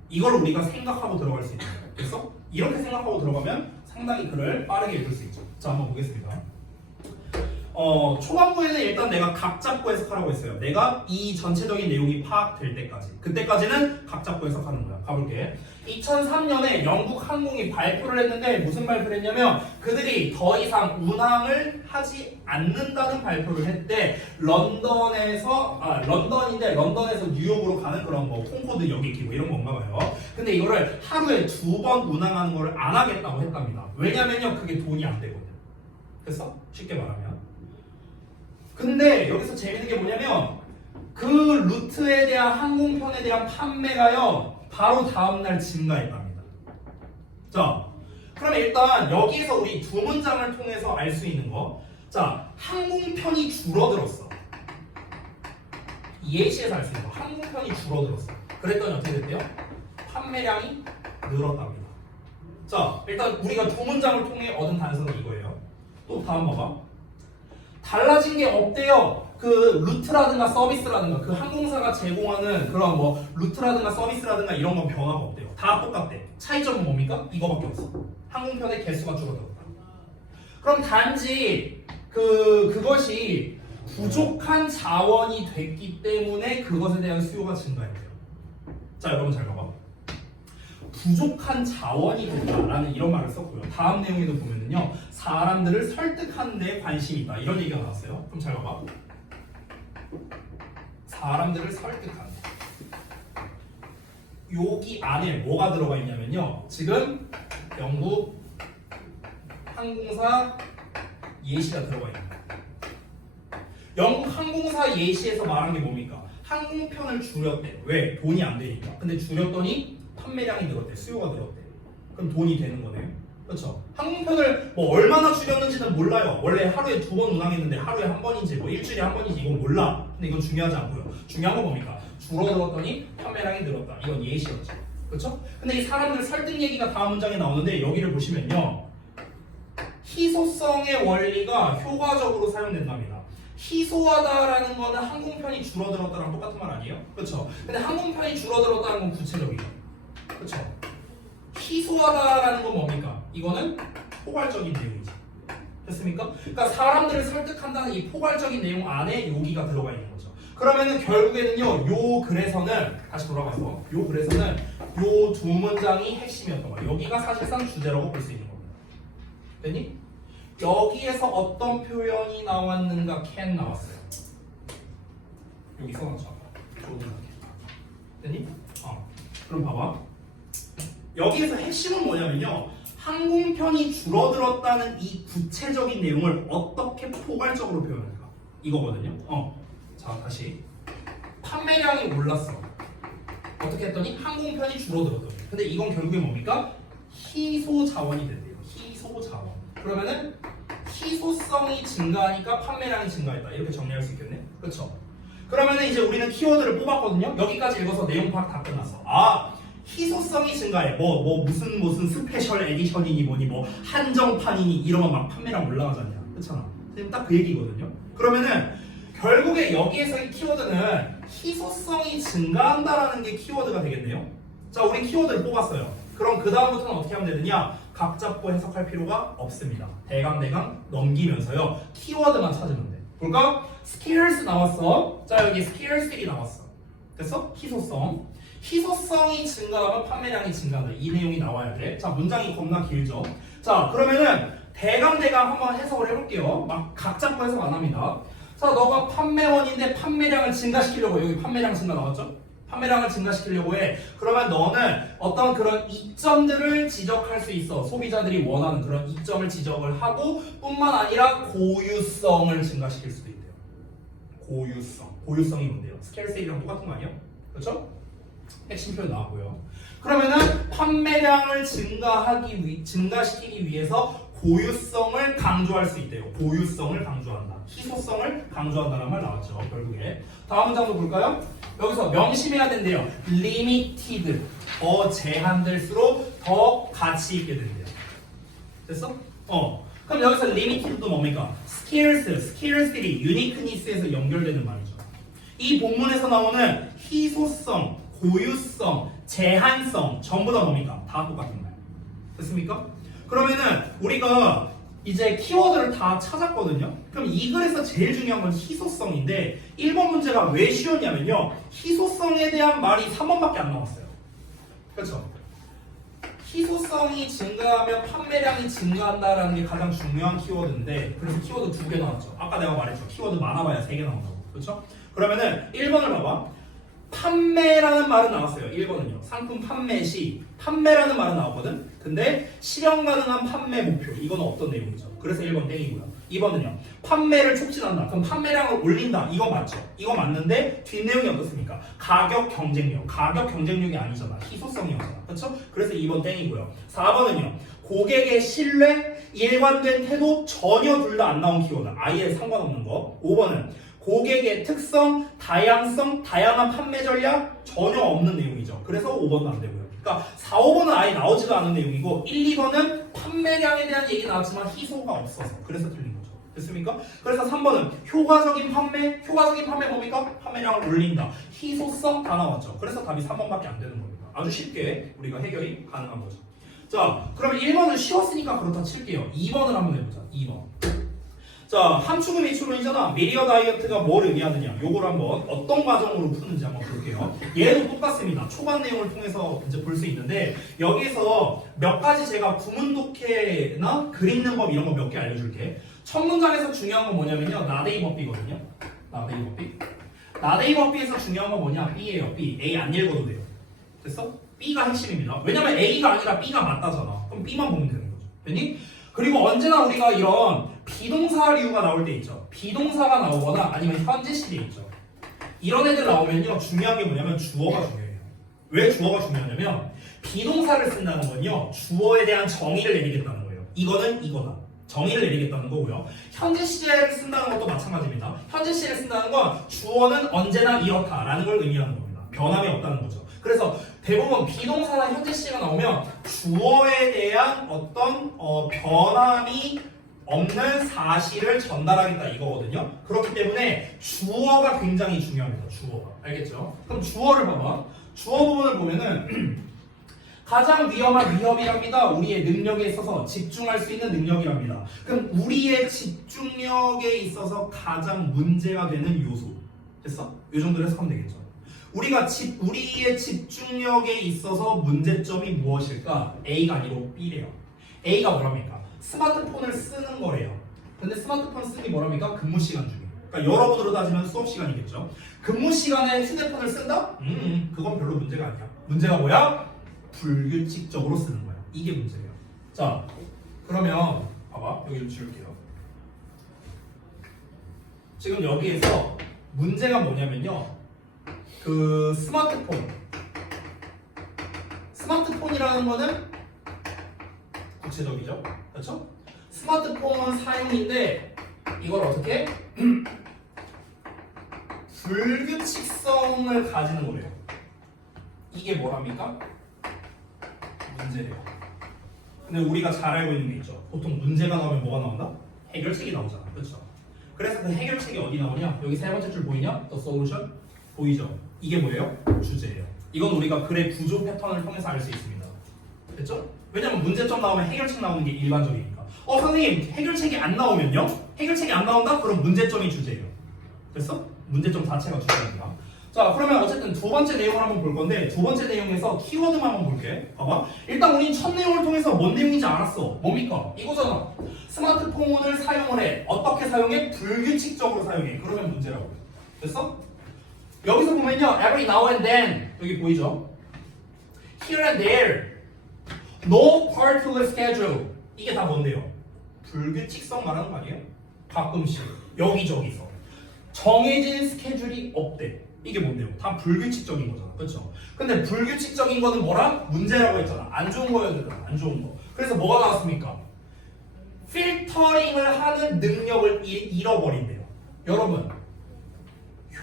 이걸 우리가 생각하고 들어갈 수 있는 거예요. 그래서 이렇게 생각하고 들어가면 상당히 글을 빠르게 읽을 수 있죠. 자, 한번 보겠습니다. 초반부에는 일단 내가 각 잡고 해석하라고 했어요. 내가 이 전체적인 내용이 파악될 때까지. 그때까지는 각 잡고 해석하는 거야. 가볼게. 2003년에 영국 항공이 발표를 했는데 무슨 발표를 했냐면 그들이 더 이상 운항을 하지 않는다는 발표를 했대. 런던에서 뉴욕으로 가는 그런 뭐 콩코드 여객기 뭐 이런 건가 봐요. 근데 이거를 하루에 2번 운항하는 거를 안 하겠다고 했답니다. 왜냐면요 그게 돈이 안 되거든요. 그래서 쉽게 말하면 근데 여기서 재밌는 게 뭐냐면 그 루트에 대한 항공편에 대한 판매가요 바로 다음날 증가했답니다. 자, 그러면 일단 여기에서 우리 두 문장을 통해서 알 수 있는 거. 자, 항공편이 줄어들었어. 예시에서 알 수 있는 거. 항공편이 줄어들었어. 그랬더니 어떻게 됐대요? 판매량이 늘었답니다. 자, 일단 우리가 두 문장을 통해 얻은 단서는 이거예요. 또 다음 봐봐. 달라진 게 없대요. 그 루트라든가 서비스라든가 그 항공사가 제공하는 그런 뭐 루트라든가 서비스라든가 이런 건 변화가 없대요. 다 똑같대. 차이점은 뭡니까? 이거밖에 없어. 항공편의 개수가 줄어들었다. 그럼 단지 그것이 부족한 자원이 됐기 때문에 그것에 대한 수요가 증가했대요. 자, 여러분 잘 봐봐. 부족한 자원이 된다라는 이런 말을 썼고요. 다음 내용에도 보면은요, 사람들을 설득하는 데 관심이 있다. 이런 얘기가 나왔어요. 그럼 잘 봐봐. 사람들을 설득하는. 여기 안에 뭐가 들어가 있냐면요. 지금 영국 항공사 예시가 들어가 있습니다. 영국 항공사 예시에서 말한 게 뭡니까? 항공편을 줄였대. 왜? 돈이 안 되니까. 근데 줄였더니 판매량이 늘었대. 수요가 늘었대. 그럼 돈이 되는 거네요. 그렇죠? 항공편을 뭐 얼마나 줄였는지는 몰라요. 원래 하루에 2번 운항했는데 하루에 한 번인지 뭐 일주일에 한 번인지 이건 몰라. 근데 이건 중요하지 않고요. 중요한 건 뭡니까? 줄어들었더니 판매량이 늘었다. 이건 예시였죠. 그렇죠? 근데 이 사람들 설득 얘기가 다음 문장에 나오는데 여기를 보시면요. 희소성의 원리가 효과적으로 사용된답니다. 희소하다라는 거는 항공편이 줄어들었다랑 똑같은 말 아니에요? 그렇죠? 근데 항공편이 줄어들었다는 건 구체적이죠. 그렇죠? 희소하다라는 건 뭡니까? 이거는 포괄적인 내용이지. 됐습니까? 그러니까 사람들을 설득한다는 이 포괄적인 내용 안에 여기가 들어가 있는 거죠. 그러면은 결국에는요, 요 글에서는 다시 돌아가서 요 글에서는 요 두 문장이 핵심이었던 거예요. 여기가 사실상 주제라고 볼 수 있는 겁니다. 됐니? 여기에서 어떤 표현이 나왔는가? can 나왔어요. 여기 써놨죠. 좋은 can. 됐니? 그럼 봐봐. 여기에서 핵심은 뭐냐면요. 항공편이 줄어들었다는 이 구체적인 내용을 어떻게 포괄적으로 표현할까? 이거거든요. 자, 다시. 판매량이 올랐어. 어떻게 했더니 항공편이 줄어들었더니. 근데 이건 결국에 뭡니까? 희소 자원이 된대요. 희소 자원. 그러면은 희소성이 증가하니까 판매량이 증가했다. 이렇게 정리할 수 있겠네. 그렇죠? 그러면은 이제 우리는 키워드를 뽑았거든요. 여기까지 읽어서 내용 파악 다 끝났어. 희소성이 증가해. 무슨 스페셜 에디션이니 뭐니 뭐 한정판이니 이러면 막 판매량 올라가지 않냐. 그렇잖아. 선생님 딱 그 얘기거든요. 그러면은 결국에 여기에서의 키워드는 희소성이 증가한다라는 게 키워드가 되겠네요. 자, 우리 키워드를 뽑았어요. 그럼 그 다음부터는 어떻게 하면 되느냐? 각 잡고 해석할 필요가 없습니다. 대강 넘기면서요. 키워드만 찾으면 돼. 볼까? scarce 나왔어. 자, 여기 scarce이 나왔어. 됐어? 희소성. 희소성이 증가하면 판매량이 증가한다. 이 내용이 나와야 돼. 자, 문장이 겁나 길죠. 자, 그러면은 대강 한번 해석을 해볼게요. 막 각 잡고 해석 안 합니다. 자, 너가 판매원인데 판매량을 증가시키려고 해. 여기 판매량 증가 나왔죠? 판매량을 증가시키려고 해. 그러면 너는 어떤 그런 이점들을 지적할 수 있어. 소비자들이 원하는 그런 이점을 지적을 하고 뿐만 아니라 고유성을 증가시킬 수도 있대요. 고유성이 뭔데요? 스케일세이랑 똑같은 거 아니에요? 그렇죠? 핵심 표현 나왔고요. 그러면은 판매량을 증가시키기 위해서 고유성을 강조할 수 있대요. 고유성을 강조한다. 희소성을 강조한다는 말 나왔죠. 결국에. 다음 문장도 볼까요? 여기서 명심해야 된대요. limited. 더 제한될수록 더 가치 있게 된대요. 됐어? 그럼 여기서 limited도 뭡니까? scarcity, uniqueness에서 연결되는 말이죠. 이 본문에서 나오는 희소성, 고유성, 제한성 전부 다 뭡니까? 다 똑같은 말. 됐습니까? 그러면은 우리가 이제 키워드를 다 찾았거든요. 그럼 이 글에서 제일 중요한 건 희소성인데 1번 문제가 왜 쉬웠냐면요. 희소성에 대한 말이 3번밖에 안 나왔어요. 그렇죠? 희소성이 증가하면 판매량이 증가한다라는 게 가장 중요한 키워드인데 그래서 키워드 2개 나왔죠. 아까 내가 말했죠. 키워드 많아봐야 3개 나온다고. 그렇죠? 그러면은 1번을 봐봐. 판매라는 말은 나왔어요. 1번은요. 상품 판매 시 판매라는 말은 나왔거든. 근데 실현 가능한 판매 목표. 이건 어떤 내용이죠? 그래서 1번 땡이고요. 2번은요. 판매를 촉진한다. 그럼 판매량을 올린다. 이거 맞죠? 이거 맞는데 뒷내용이 어떻습니까? 가격 경쟁력. 가격 경쟁력이 아니잖아. 희소성이었잖아. 그렇죠? 그래서 2번 땡이고요. 4번은요. 고객의 신뢰, 일관된 태도 전혀 둘 다 안 나온 키워드. 아예 상관없는 거. 5번은 고객의 특성, 다양성, 다양한 판매 전략 전혀 없는 내용이죠. 그래서 5번도 안 되고요. 그러니까 4, 5번은 아예 나오지도 않은 내용이고 1, 2번은 판매량에 대한 얘기 나왔지만 희소가 없어서 그래서 틀린 거죠. 됐습니까? 그래서 3번은 효과적인 판매 뭡니까? 판매량을 올린다. 희소성 다 나왔죠. 그래서 답이 3번밖에 안 되는 겁니다. 아주 쉽게 우리가 해결이 가능한 거죠. 자, 그러면 1번은 쉬웠으니까 그렇다 칠게요. 2번을 한번 해보자. 2번. 자, 함축은 H론이잖아. 미리어 다이어트가 뭘 의미하느냐. 요걸 한번 어떤 과정으로 푸는지 한번 볼게요. 얘도 똑같습니다. 초반 내용을 통해서 이제 볼 수 있는데 여기서 몇 가지 제가 구문 독해나 글 읽는 법 이런 거 몇 개 알려줄게. 첫 문장에서 중요한 건 뭐냐면요. 나데이 법비거든요. 나데이 법비. 나데이 법비에서 중요한 건 뭐냐? B예요. B. A 안 읽어도 돼요. 됐어? B가 핵심입니다. 왜냐면 A가 아니라 B가 맞다잖아. 그럼 B만 보면 되는 거죠. 됐니? 그리고 언제나 우리가 이런 비동사류가 나올 때 있죠. 비동사가 나오거나 아니면 현재 시제 있죠. 이런 애들 나오면요. 중요한 게 뭐냐면 주어가 중요해요. 왜 주어가 중요하냐면 비동사를 쓴다는 건요. 주어에 대한 정의를 내리겠다는 거예요. 이거는 이거다. 정의를 내리겠다는 거고요. 현재 시제를 쓴다는 것도 마찬가지입니다. 현재 시제를 쓴다는 건 주어는 언제나 이렇다라는 걸 의미하는 겁니다. 변함이 없다는 거죠. 그래서 대부분 비동사나 현재 시제가 나오면 주어에 대한 어떤 변함이 없는 사실을 전달하겠다 이거거든요. 그렇기 때문에 주어가 굉장히 중요합니다. 주어가. 알겠죠? 그럼 주어를 봐봐. 주어 부분을 보면은 가장 위험한 위협이랍니다. 우리의 능력에 있어서 집중할 수 있는 능력이랍니다. 그럼 우리의 집중력에 있어서 가장 문제가 되는 요소. 됐어? 이 정도로 해석하면 되겠죠. 우리의 집중력에 있어서 문제점이 무엇일까? A가 아니고 B래요. A가 뭐랍니까? 스마트폰을 쓰는 거래요. 근데 스마트폰 쓰기 뭐랍니까? 근무 시간 중에. 그러니까 여러분으로 따지면 수업 시간이겠죠. 근무 시간에 휴대폰을 쓴다? 그건 별로 문제가 아니야. 문제가 뭐야? 불규칙적으로 쓰는 거야. 이게 문제예요. 자, 그러면 봐봐. 여기 좀 지울게요. 지금 여기에서 문제가 뭐냐면요. 그 스마트폰이라는 거는 구체적이죠. 그렇죠? 스마트폰 사용인데 이걸 어떻게? 불규칙성을 가지는 거래요. 이게 뭐랍니까? 문제래요. 근데 우리가 잘 알고 있는 게 있죠. 보통 문제가 나오면 뭐가 나온다? 해결책이 나오잖아. 그렇죠? 그래서 그 해결책이 어디 나오냐? 여기 세 번째 줄 보이냐? The solution? 보이죠? 이게 뭐예요? 주제예요. 이건 우리가 글의 구조 패턴을 통해서 알 수 있습니다. 됐죠? 왜냐면 문제점 나오면 해결책 나오는 게 일반적이니까. 선생님 해결책이 안 나오면요? 해결책이 안 나온다? 그럼 문제점이 주제예요. 됐어? 문제점 자체가 주제입니다. 자, 그러면 어쨌든 두 번째 내용을 한번 볼 건데 두 번째 내용에서 키워드만 한번 볼게. 봐봐. 일단 우린 첫 내용을 통해서 뭔 내용인지 알았어. 뭡니까? 이거잖아. 스마트폰을 사용을 해. 어떻게 사용해? 불규칙적으로 사용해. 그러면 문제라고. 됐어? 여기서 보면요. Every now and then 여기 보이죠? Here and there No particular schedule 이게 다 뭔데요? 불규칙성 말하는 거 아니에요? 가끔씩 여기저기서 정해진 스케줄이 없대. 이게 뭔데요? 다 불규칙적인 거잖아. 그렇죠? 근데 불규칙적인 거는 뭐라? 문제라고 했잖아. 안 좋은 거였잖아. 안 좋은 거. 그래서 뭐가 나왔습니까? 필터링을 하는 능력을 잃어버린대요. 여러분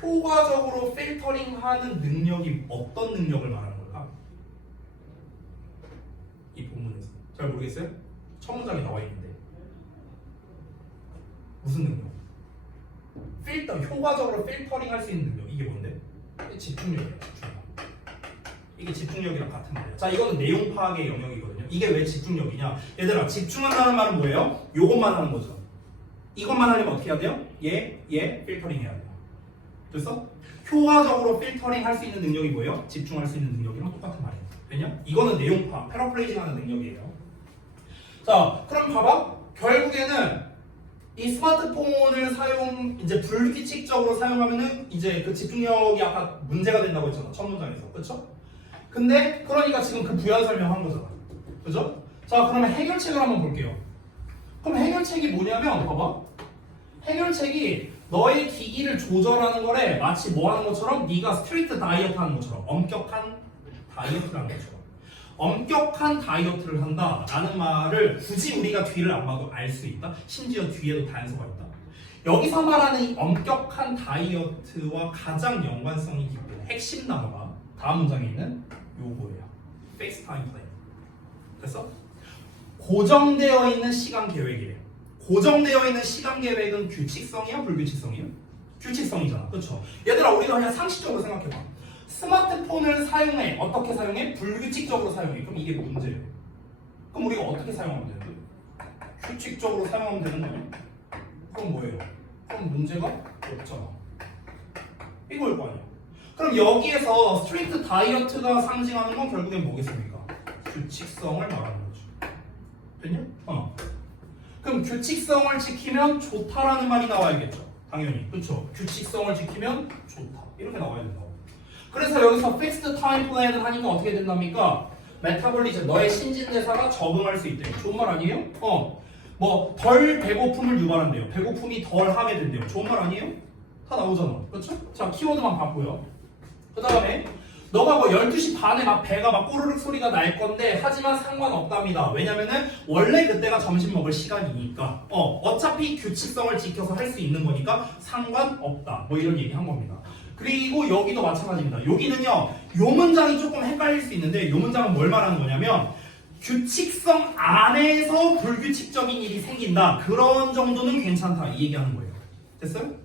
효과적으로 필터링하는 능력이 어떤 능력을 말하는 걸까? 이 본문에서 잘 모르겠어요? 첫 문장에 나와 있는데 무슨 능력? 효과적으로 필터링할 수 있는 능력. 이게 뭔데? 집중력이에요. 집중력. 이게 집중력이랑 같은 말이에요. 자, 이거는 내용 파악의 영역이거든요. 이게 왜 집중력이냐? 얘들아, 집중한다는 말은 뭐예요? 요것만 하는 거죠. 이것만 하려면 어떻게 해야 돼요? 얘 필터링 해야 돼요. 그래서 효과적으로 필터링 할 수 있는 능력이 뭐예요? 집중할 수 있는 능력이랑 똑같은 말이에요. 왜냐? 이거는 내용 파악, 패러프레이징 하는 능력이에요. 자, 그럼 봐봐. 결국에는 이 스마트폰을 이제 불규칙적으로 사용하면은 이제 그 집중력이 아까 문제가 된다고 했잖아. 첫 문장에서. 그쵸? 근데 그러니까 지금 그 부연 설명한 거잖아. 그죠? 자, 그러면 해결책을 한번 볼게요. 그럼 해결책이 뭐냐면 봐봐. 해결책이 너의 기기를 조절하는 거래. 마치 뭐 하는 것처럼? 네가 스트리트 다이어트 하는 것처럼. 엄격한 다이어트를 하는 것처럼. 엄격한 다이어트를 한다라는 말을 굳이 우리가 뒤를 안 봐도 알 수 있다. 심지어 뒤에도 단서가 있다. 여기서 말하는 이 엄격한 다이어트와 가장 연관성이 깊은 핵심 단어가 다음 문장에 있는 요거예요. Fixed time plan. 그래서 고정되어 있는 시간 계획이래요. 고정되어 있는 시간 계획은 규칙성이야? 불규칙성이야? 규칙성이잖아. 그렇죠? 얘들아, 우리가 그냥 상식적으로 생각해봐. 스마트폰을 사용해. 어떻게 사용해? 불규칙적으로 사용해. 그럼 이게 문제예요. 그럼 우리가 어떻게 사용하면 되는데? 규칙적으로 사용하면 되는 거냐? 그럼 뭐예요? 그럼 문제가 없잖아. 이거일 거 아니야. 그럼 여기에서 스트릭트 다이어트가 상징하는 건 결국엔 뭐겠습니까? 규칙성을 말하는 거죠. 됐냐? 그럼 규칙성을 지키면 좋다라는 말이 나와야겠죠. 당연히. 그렇죠? 규칙성을 지키면 좋다. 이렇게 나와야 된다. 그래서 여기서 fixed time plan을 하니까 어떻게 된답니까? 메타볼리즘, 너의 신진대사가 적응할 수 있대요. 좋은 말 아니에요? 뭐 덜 배고픔을 유발한대요. 배고픔이 덜 하게 된대요. 좋은 말 아니에요? 다 나오잖아. 그렇죠? 자, 키워드만 봤고요. 그 다음에 너가 뭐 12시 반에 막 배가 막 꼬르륵 소리가 날 건데 하지만 상관없답니다. 왜냐면은 원래 그때가 점심 먹을 시간이니까 어차피 규칙성을 지켜서 할 수 있는 거니까 상관없다. 뭐 이런 얘기 한 겁니다. 그리고 여기도 마찬가지입니다. 여기는요, 요 문장이 조금 헷갈릴 수 있는데 요 문장은 뭘 말하는 거냐면 규칙성 안에서 불규칙적인 일이 생긴다. 그런 정도는 괜찮다. 이 얘기하는 거예요. 됐어요?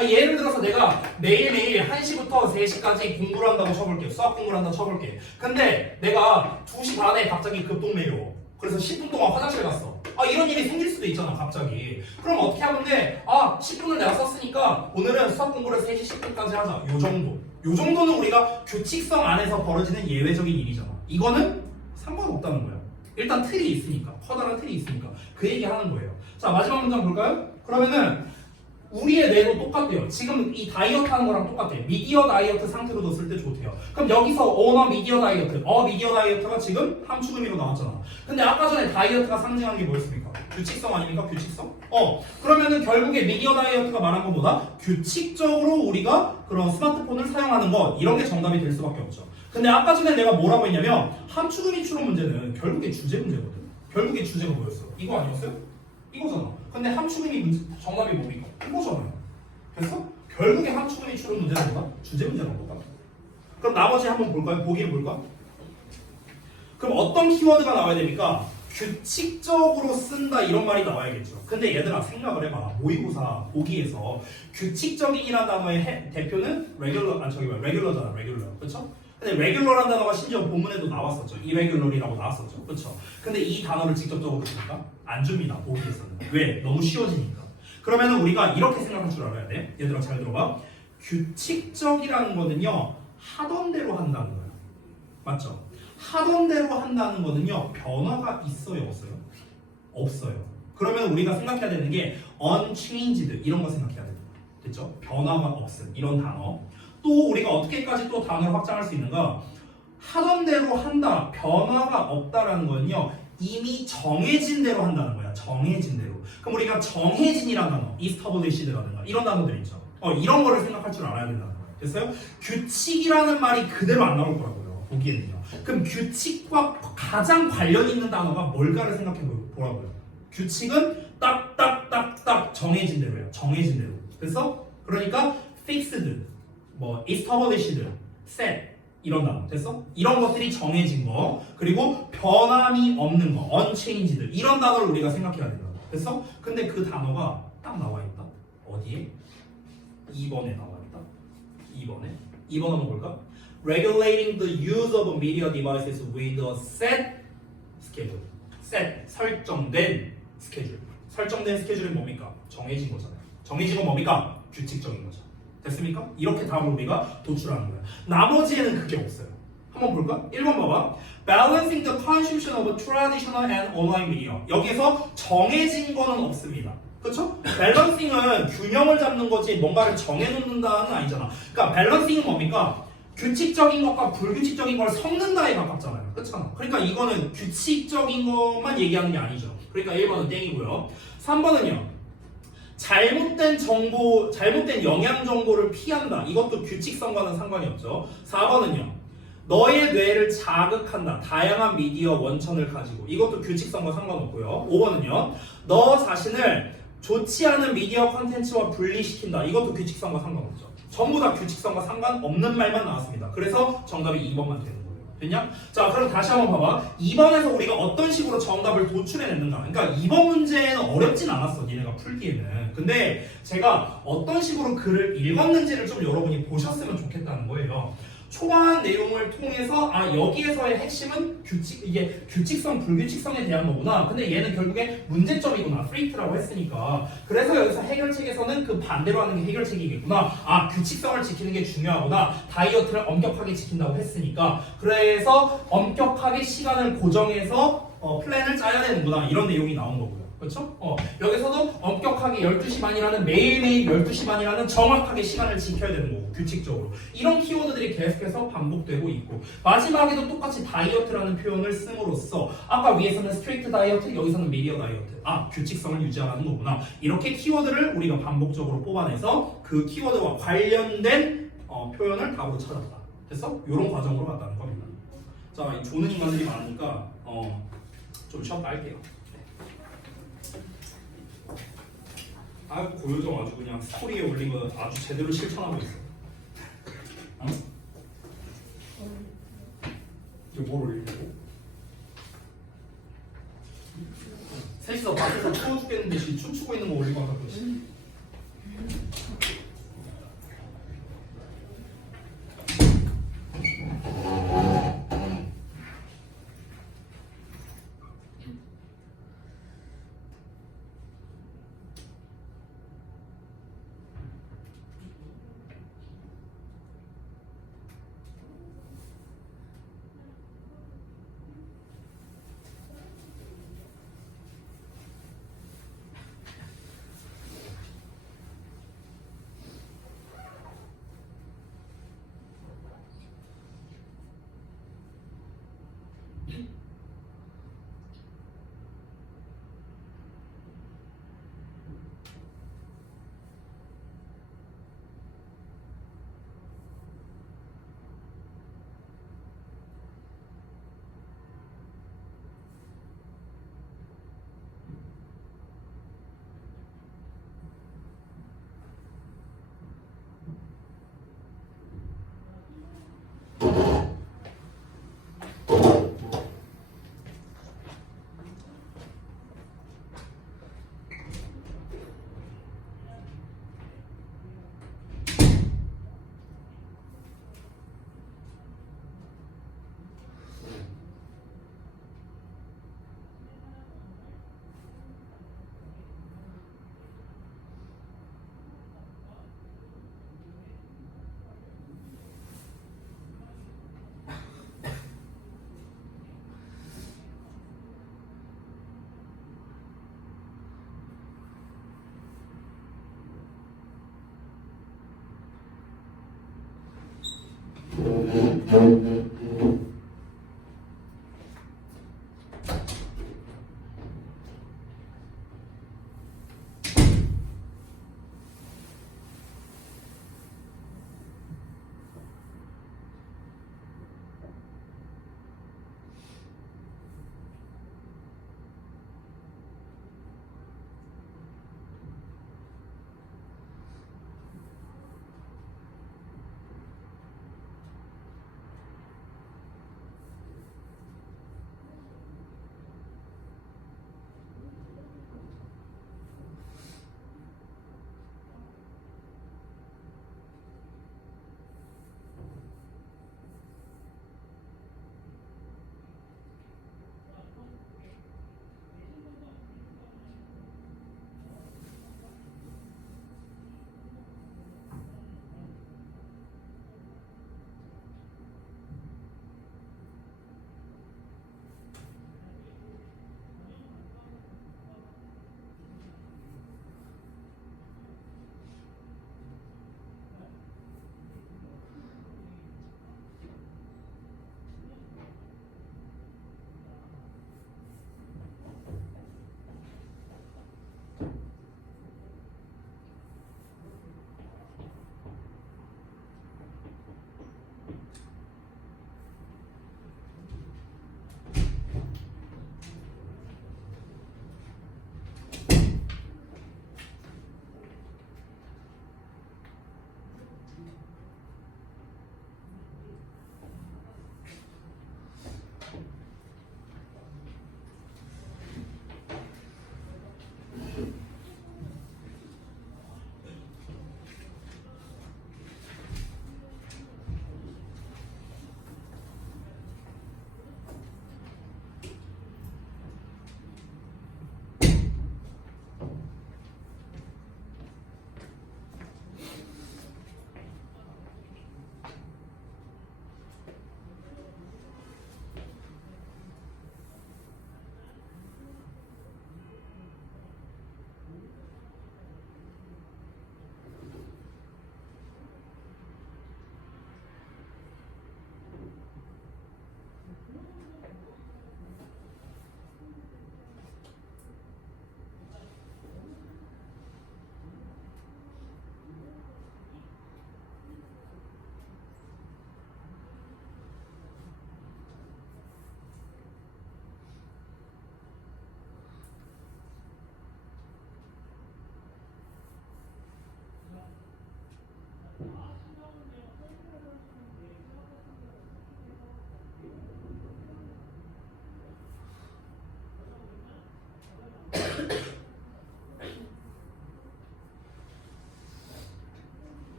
예를 들어서 내가 매일매일 1시부터 3시까지 공부를 한다고 쳐볼게요. 수학 공부를 한다고 쳐볼게. 근데 내가 2시 반에 갑자기 급동맥이 와. 그래서 10분 동안 화장실 갔어. 이런 일이 생길 수도 있잖아, 갑자기. 그럼 어떻게 하면 돼? 10분을 내가 썼으니까 오늘은 수학 공부를 3시 10분까지 하자. 요 정도. 요 정도는 우리가 규칙성 안에서 벌어지는 예외적인 일이잖아. 이거는 상관없다는 거야. 일단 틀이 있으니까. 커다란 틀이 있으니까. 그 얘기 하는 거예요. 자, 마지막 문장 볼까요? 그러면은 우리의 뇌도 똑같대요. 지금 이 다이어트 하는 거랑 똑같아요. 미디어 다이어트 상태로 뒀을 때 좋대요. 그럼 여기서 미디어 다이어트. 미디어 다이어트가 지금 함축의미로 나왔잖아. 근데 아까 전에 다이어트가 상징하는 게 뭐였습니까? 규칙성 아닙니까? 규칙성? 그러면은 결국에 미디어 다이어트가 말한 것보다 규칙적으로 우리가 그런 스마트폰을 사용하는 것, 이런 게 정답이 될 수밖에 없죠. 근데 아까 전에 내가 뭐라고 했냐면 함축의미 추론 문제는 결국에 주제 문제거든. 결국에 주제가 뭐였어? 이거 아니었어요? 이거잖아. 근데 함축의미 문제 정답이 뭡니까? 이거잖아요. 그래서 결국에 함축의미 추론 문제는 뭐다? 주제 문제는 뭐다? 그럼 나머지 한번 볼까요? 보기를 볼까? 그럼 어떤 키워드가 나와야 됩니까? 규칙적으로 쓴다 이런 말이 나와야겠죠. 근데 얘들아 생각을 해봐. 모의고사 보기에서 규칙적인이라는 단어의 대표는 레귤러잖아. 그렇죠? 근데 레귤러라는 단어가 심지어 본문에도 나왔었죠. 이레귤러리라고 나왔었죠. 그렇죠? 근데 이 단어를 직접적으로 줍니까? 안 줍니다. 보기에서는. 왜? 너무 쉬워지니까. 그러면 우리가 이렇게 생각할 줄 알아야 돼. 얘들아 잘 들어봐. 규칙적이라는 거는요, 하던 대로 한다는 거예요. 맞죠? 하던 대로 한다는 거는요, 변화가 있어요, 없어요? 없어요. 그러면 우리가 생각해야 되는 게 unchanged 이런 거 생각해야 됩니다. 됐죠? 변화가 없음 이런 단어. 또 우리가 어떻게까지 또 단어를 확장할 수 있는가? 하던 대로 한다, 변화가 없다라는 거는요, 이미 정해진 대로 한다는 거야. 정해진 대로. 그럼 우리가 정해진이라는 단어, established 이런 단어들 있죠. 이런 거를 생각할 줄 알아야 된다는 거예요. 됐어요? 규칙이라는 말이 그대로 안 나올 거라고요. 보기에는요. 그럼 규칙과 가장 관련 있는 단어가 뭘까를 생각해 보라고요. 규칙은 딱딱딱딱 정해진 대로예요. 정해진 대로. 그래서 그러니까 fixed, established, set 이런 단어. 됐어? 이런 것들이 정해진 거, 그리고 변함이 없는 거, unchanged 이런 단어를 우리가 생각해야 된다. 됐어? 근데 그 단어가 딱 나와 있다. 어디에? 2번에 나와 있다. 2번 한번 볼까? Regulating the use of media devices with a set schedule. set, 설정된 스케줄. 설정된 스케줄은 뭡니까? 정해진 거잖아요. 정해진 건 뭡니까? 규칙적인 거죠. 됐습니까? 이렇게 답을 우리가 도출하는 거예요. 나머지에는 그게 없어요. 한번 볼까? 1번 봐봐. Balancing the consumption of traditional and online media. 여기에서 정해진 거는 없습니다. 그렇죠? 밸런싱은 균형을 잡는 거지 뭔가를 정해놓는다는 아니잖아. 그러니까 밸런싱은 뭡니까? 규칙적인 것과 불규칙적인 걸 섞는다에 가깝잖아요. 그렇잖아. 그러니까 이거는 규칙적인 것만 얘기하는 게 아니죠. 그러니까 1번은 땡이고요. 3번은요. 잘못된 정보, 잘못된 영양 정보를 피한다. 이것도 규칙성과는 상관이 없죠. 4번은요. 너의 뇌를 자극한다. 다양한 미디어 원천을 가지고. 이것도 규칙성과 상관없고요. 5번은요. 너 자신을 좋지 않은 미디어 컨텐츠와 분리시킨다. 이것도 규칙성과 상관없죠. 전부 다 규칙성과 상관없는 말만 나왔습니다. 그래서 정답이 2번만 되는 거예요. 됐냐? 자, 그럼 다시 한번 봐봐. 2번에서 우리가 어떤 식으로 정답을 도출해냈는가. 그러니까 2번 문제는 어렵진 않았어. 니네가 풀기에는. 근데 제가 어떤 식으로 글을 읽었는지를 좀 여러분이 보셨으면 좋겠다는 거예요. 초반 내용을 통해서 여기에서의 핵심은 이게 규칙성, 불규칙성에 대한 거구나. 근데 얘는 결국에 문제점이구나. 프레이트라고 했으니까. 그래서 여기서 해결책에서는 그 반대로 하는 게 해결책이겠구나. 규칙성을 지키는 게 중요하구나. 다이어트를 엄격하게 지킨다고 했으니까. 그래서 엄격하게 시간을 고정해서 플랜을 짜야 되는구나. 이런 내용이 나온 거고요. 그렇죠? 여기서도 엄격하게 12시 반이라는 매일매일 12시 반이라는 정확하게 시간을 지켜야 되는 거고 규칙적으로 이런 키워드들이 계속해서 반복되고 있고 마지막에도 똑같이 다이어트라는 표현을 씀으로써 아까 위에서는 스트레이트 다이어트 여기서는 미디어 다이어트 규칙성을 유지하라는 거구나 이렇게 키워드를 우리가 반복적으로 뽑아내서 그 키워드와 관련된 표현을 답으로 찾았다 됐어? 이런 과정으로 갔다는 겁니다. 자, 이 조는 인간들이 많으니까 좀 쉬었다 할게요. 고요정 아주 그냥 스토리에 올린 거 아주 제대로 실천하고 있어. 이게 뭘 올리려고? 죽겠는 듯이 춤추고 있는 거 올리고 하다 보시.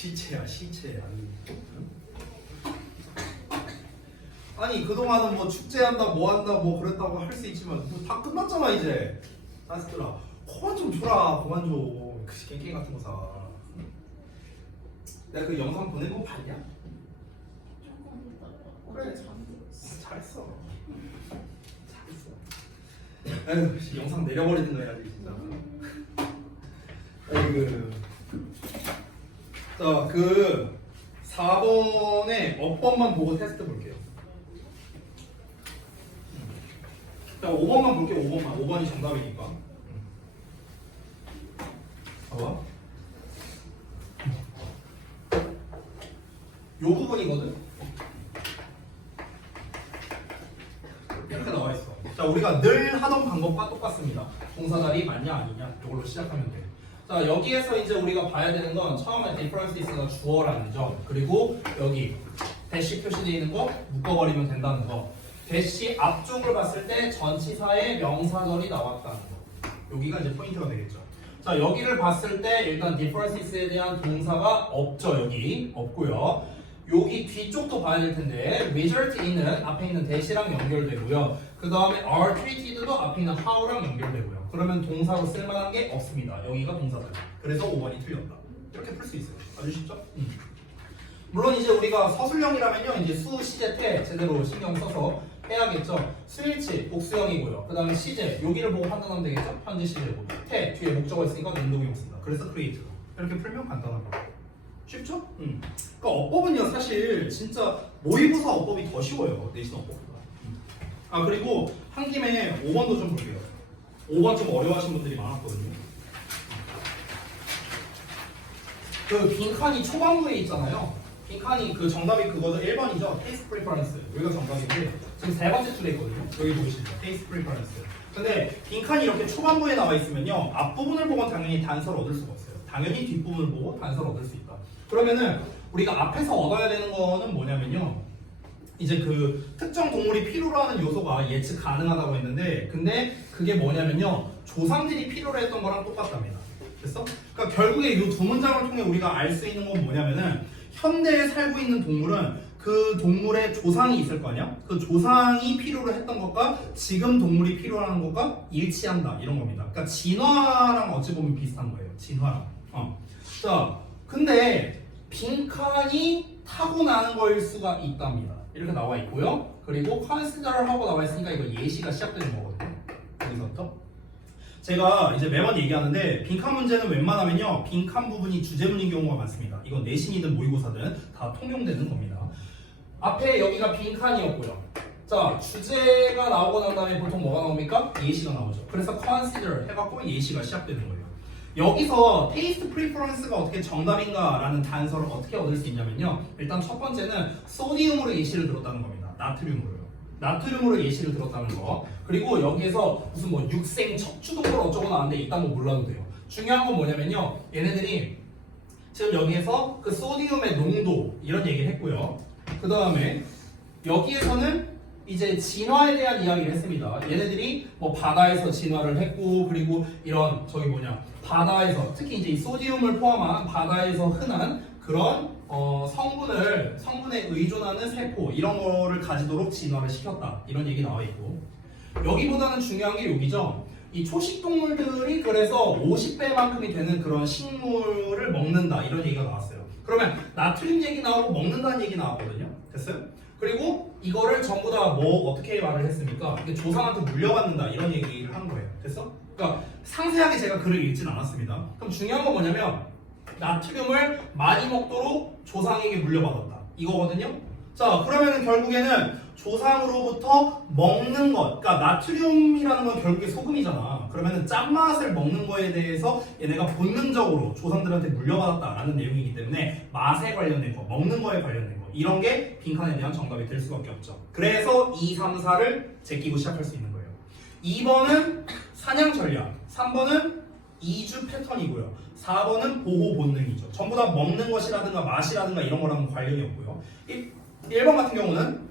시체야 시체. 아니 그동안은 뭐 축제한다 뭐한다 뭐 그랬다고 할 수 있지만 뭐 다 끝났잖아 이제. 나스들아 그만 좀 줘라. 그만 줘. 그 깽깽이 같은 거 사. 내가 그 영상 보낸 거 봤냐? 조금 있다가 그래. 어제 잠들었어. 잘했어. 잘했어. 에휴, 씨, 영상 내려버리는 거 해야지 진짜. 에이그. 자, 그 4번의 어법만 보고 테스트 볼게요. 자, 5번만 볼게요. 5번만. 5번이 정답이니까. 봐봐. 요 부분이거든. 이렇게 나와 있어. 자, 우리가 늘 하던 방법과 똑같습니다. 동사자리 맞냐 아니냐 이걸로 시작하면 돼. 자, 여기에서 이제 우리가 봐야 되는 건 처음에 difference가 주어라는 점, 그리고 여기 대시 표시되어 있는 거 묶어버리면 된다는 거. 대시 앞쪽을 봤을 때 전치사의 명사절이 나왔다는 거. 여기가 이제 포인트가 되겠죠. 자, 여기를 봤을 때 일단 differences에 대한 동사가 없죠. 여기 없고요. 여기 뒤쪽도 봐야 될 텐데 result in은 앞에 있는 that이랑 연결되고요. 그 다음에 are treated도 앞에 있는 how랑 연결되고요. 그러면 동사로 쓸만한 게 없습니다. 여기가 동사다. 그래서 5번이 틀렸다. 이렇게 풀 수 있어요. 아주 쉽죠? 물론 이제 우리가 서술형이라면요, 이제 수, 시제, 태 제대로 신경 써서 해야겠죠. 수일치 복수형이고요. 그 다음에 시제 여기를 보고 판단하면 되겠죠. 현재 시제고 태 뒤에 목적어 있으니까 능동형 쓴다. 그래서 create. 이렇게 풀면 간단한 거예요. 쉽죠? 그러니까 어법은요 사실 진짜 모의고사 어법이 더 쉬워요. 내신 어법보다. 아 그리고 한 김에 5번도 좀 볼게요. 5번 좀 어려워하신 분들이 많았거든요. 그 빈칸이 초반부에 있잖아요. 빈칸이 그 정답이 그거죠. 1번이죠. Taste Preference. 여기가 정답인데 지금 세 번째 줄에 있거든요. 여기 보이시죠? Taste Preference. 근데 빈칸이 이렇게 초반부에 나와 있으면요, 앞부분을 보고 당연히 단서를 얻을 수가 없어요. 당연히 뒷부분을 보고 단서를 얻을 수 있다. 그러면은 우리가 앞에서 얻어야 되는 거는 뭐냐면요, 이제 그 특정 동물이 필요로 하는 요소가 예측 가능하다고 했는데, 근데 그게 뭐냐면요, 조상들이 필요로 했던 거랑 똑같답니다. 됐어? 그러니까 결국에 이 두 문장을 통해 우리가 알 수 있는 건 뭐냐면은, 현대에 살고 있는 동물은 그 동물의 조상이 있을 거 아니야? 그 조상이 필요로 했던 것과 지금 동물이 필요로 하는 것과 일치한다, 이런 겁니다. 그러니까 진화랑 어찌 보면 비슷한 거예요. 진화랑. 자, 근데 빈칸이 타고나는 거일 수가 있답니다. 이렇게 나와 있고요. 그리고 consider 하고 나와 있으니까 이거 예시가 시작되는 거거든요. 여기서부터. 제가 이제 매번 얘기하는데 빈칸 문제는 웬만하면요, 빈칸 부분이 주제문인 경우가 많습니다. 이건 내신이든 모의고사든 다 통용되는 겁니다. 앞에 여기가 빈칸이었고요. 자, 주제가 나오고 난 다음에 보통 뭐가 나옵니까? 예시가 나오죠. 그래서 consider 해갖고 예시가 시작되는 거예요. 여기서 taste preference가 어떻게 정답인가라는 단서를 어떻게 얻을 수 있냐면요, 일단 첫 번째는 소디움으로 예시를 들었다는 겁니다. 나트륨으로요. 나트륨으로 예시를 들었다는 거. 그리고 여기에서 무슨 뭐 육생 척추동물 어쩌고 나왔는데 이딴 거 몰라도 돼요. 중요한 건 뭐냐면요, 얘네들이 지금 여기에서 그 소디움의 농도 이런 얘기를 했고요. 그 다음에 여기에서는 이제 진화에 대한 이야기를 했습니다. 얘네들이 뭐 바다에서 진화를 했고, 그리고 이런 저기 뭐냐, 바다에서 특히 이제 이 소디움을 포함한 바다에서 흔한 그런 성분에 의존하는 세포 이런 거를 가지도록 진화를 시켰다, 이런 얘기 나와 있고, 여기보다는 중요한 게 여기죠. 이 초식 동물들이 그래서 50배만큼이 되는 그런 식물을 먹는다, 이런 얘기가 나왔어요. 그러면 나트륨 얘기 나오고 먹는다는 얘기 나왔거든요. 됐어요? 그리고 이거를 전부 다 뭐 어떻게 말을 했습니까? 조상한테 물려받는다, 이런 얘기를 한 거예요. 됐어? 그러니까 상세하게 제가 글을 읽진 않았습니다. 그럼 중요한 건 뭐냐면 나트륨을 많이 먹도록 조상에게 물려받았다, 이거거든요. 자, 그러면 결국에는 조상으로부터 먹는 것, 그러니까 나트륨이라는 건 결국에 소금이잖아. 그러면은 짠맛을 먹는 거에 대해서 얘네가 본능적으로 조상들한테 물려받았다라는 내용이기 때문에 맛에 관련된 거, 먹는 거에 관련된 거, 이런 게 빈칸에 대한 정답이 될 수밖에 없죠. 그래서 2, 3, 4를 제끼고 시작할 수 있는 거예요. 2번은 사냥 전략, 3번은 이주 패턴이고요. 4번은 보호 본능이죠. 전부 다 먹는 것이라든가 맛이라든가 이런 거랑은 관련이 없고요. 1번 같은 경우는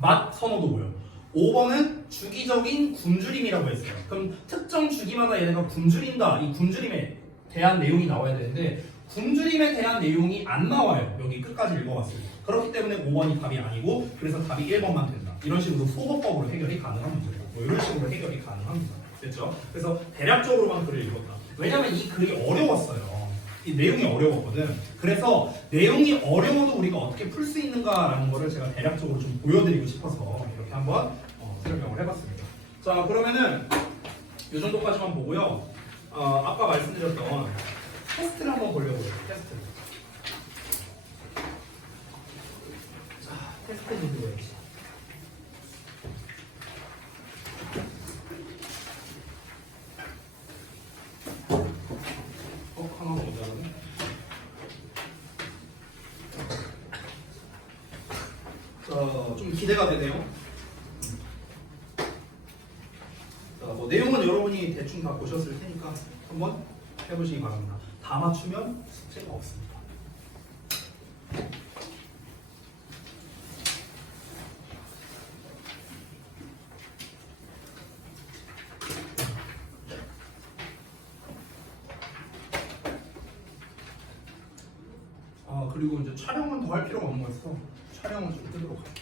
맛 선호도고요. 5번은 주기적인 굶주림이라고 했어요. 그럼 특정 주기마다 얘네가 굶주린다, 이 굶주림에 대한 내용이 나와야 되는데 굶주림에 대한 내용이 안 나와요. 여기 끝까지 읽어봤을 때. 그렇기 때문에 5번이 답이 아니고 그래서 답이 1번만 된다. 이런 식으로 소거법으로 해결이 가능한 문제다. 뭐 이런 식으로 해결이 가능합니다. 됐죠? 그래서 대략적으로만 글을 읽었다. 왜냐면 이 글이 어려웠어요. 이 내용이 어려웠거든. 그래서 내용이 어려워도 우리가 어떻게 풀 수 있는가라는 거를 제가 대략적으로 좀 보여드리고 싶어서 이렇게 한번 설명을 해봤습니다. 자, 그러면은 이 정도까지만 보고요. 아까 말씀드렸던 테스트를 한번 보려고 해요. 테스트. 자, 테스트 리뷰해야지. 하나 모자라네. 자, 좀 기대가 되네요. 자, 뭐 내용은 여러분이 대충 다 보셨을 테니까 한번 해보시기 바랍니다. 다 맞추면 숙제가 없습니다. 그리고 이제 촬영은 더 할 필요가 없는 거였어. 촬영은 좀 끄도록 할게요.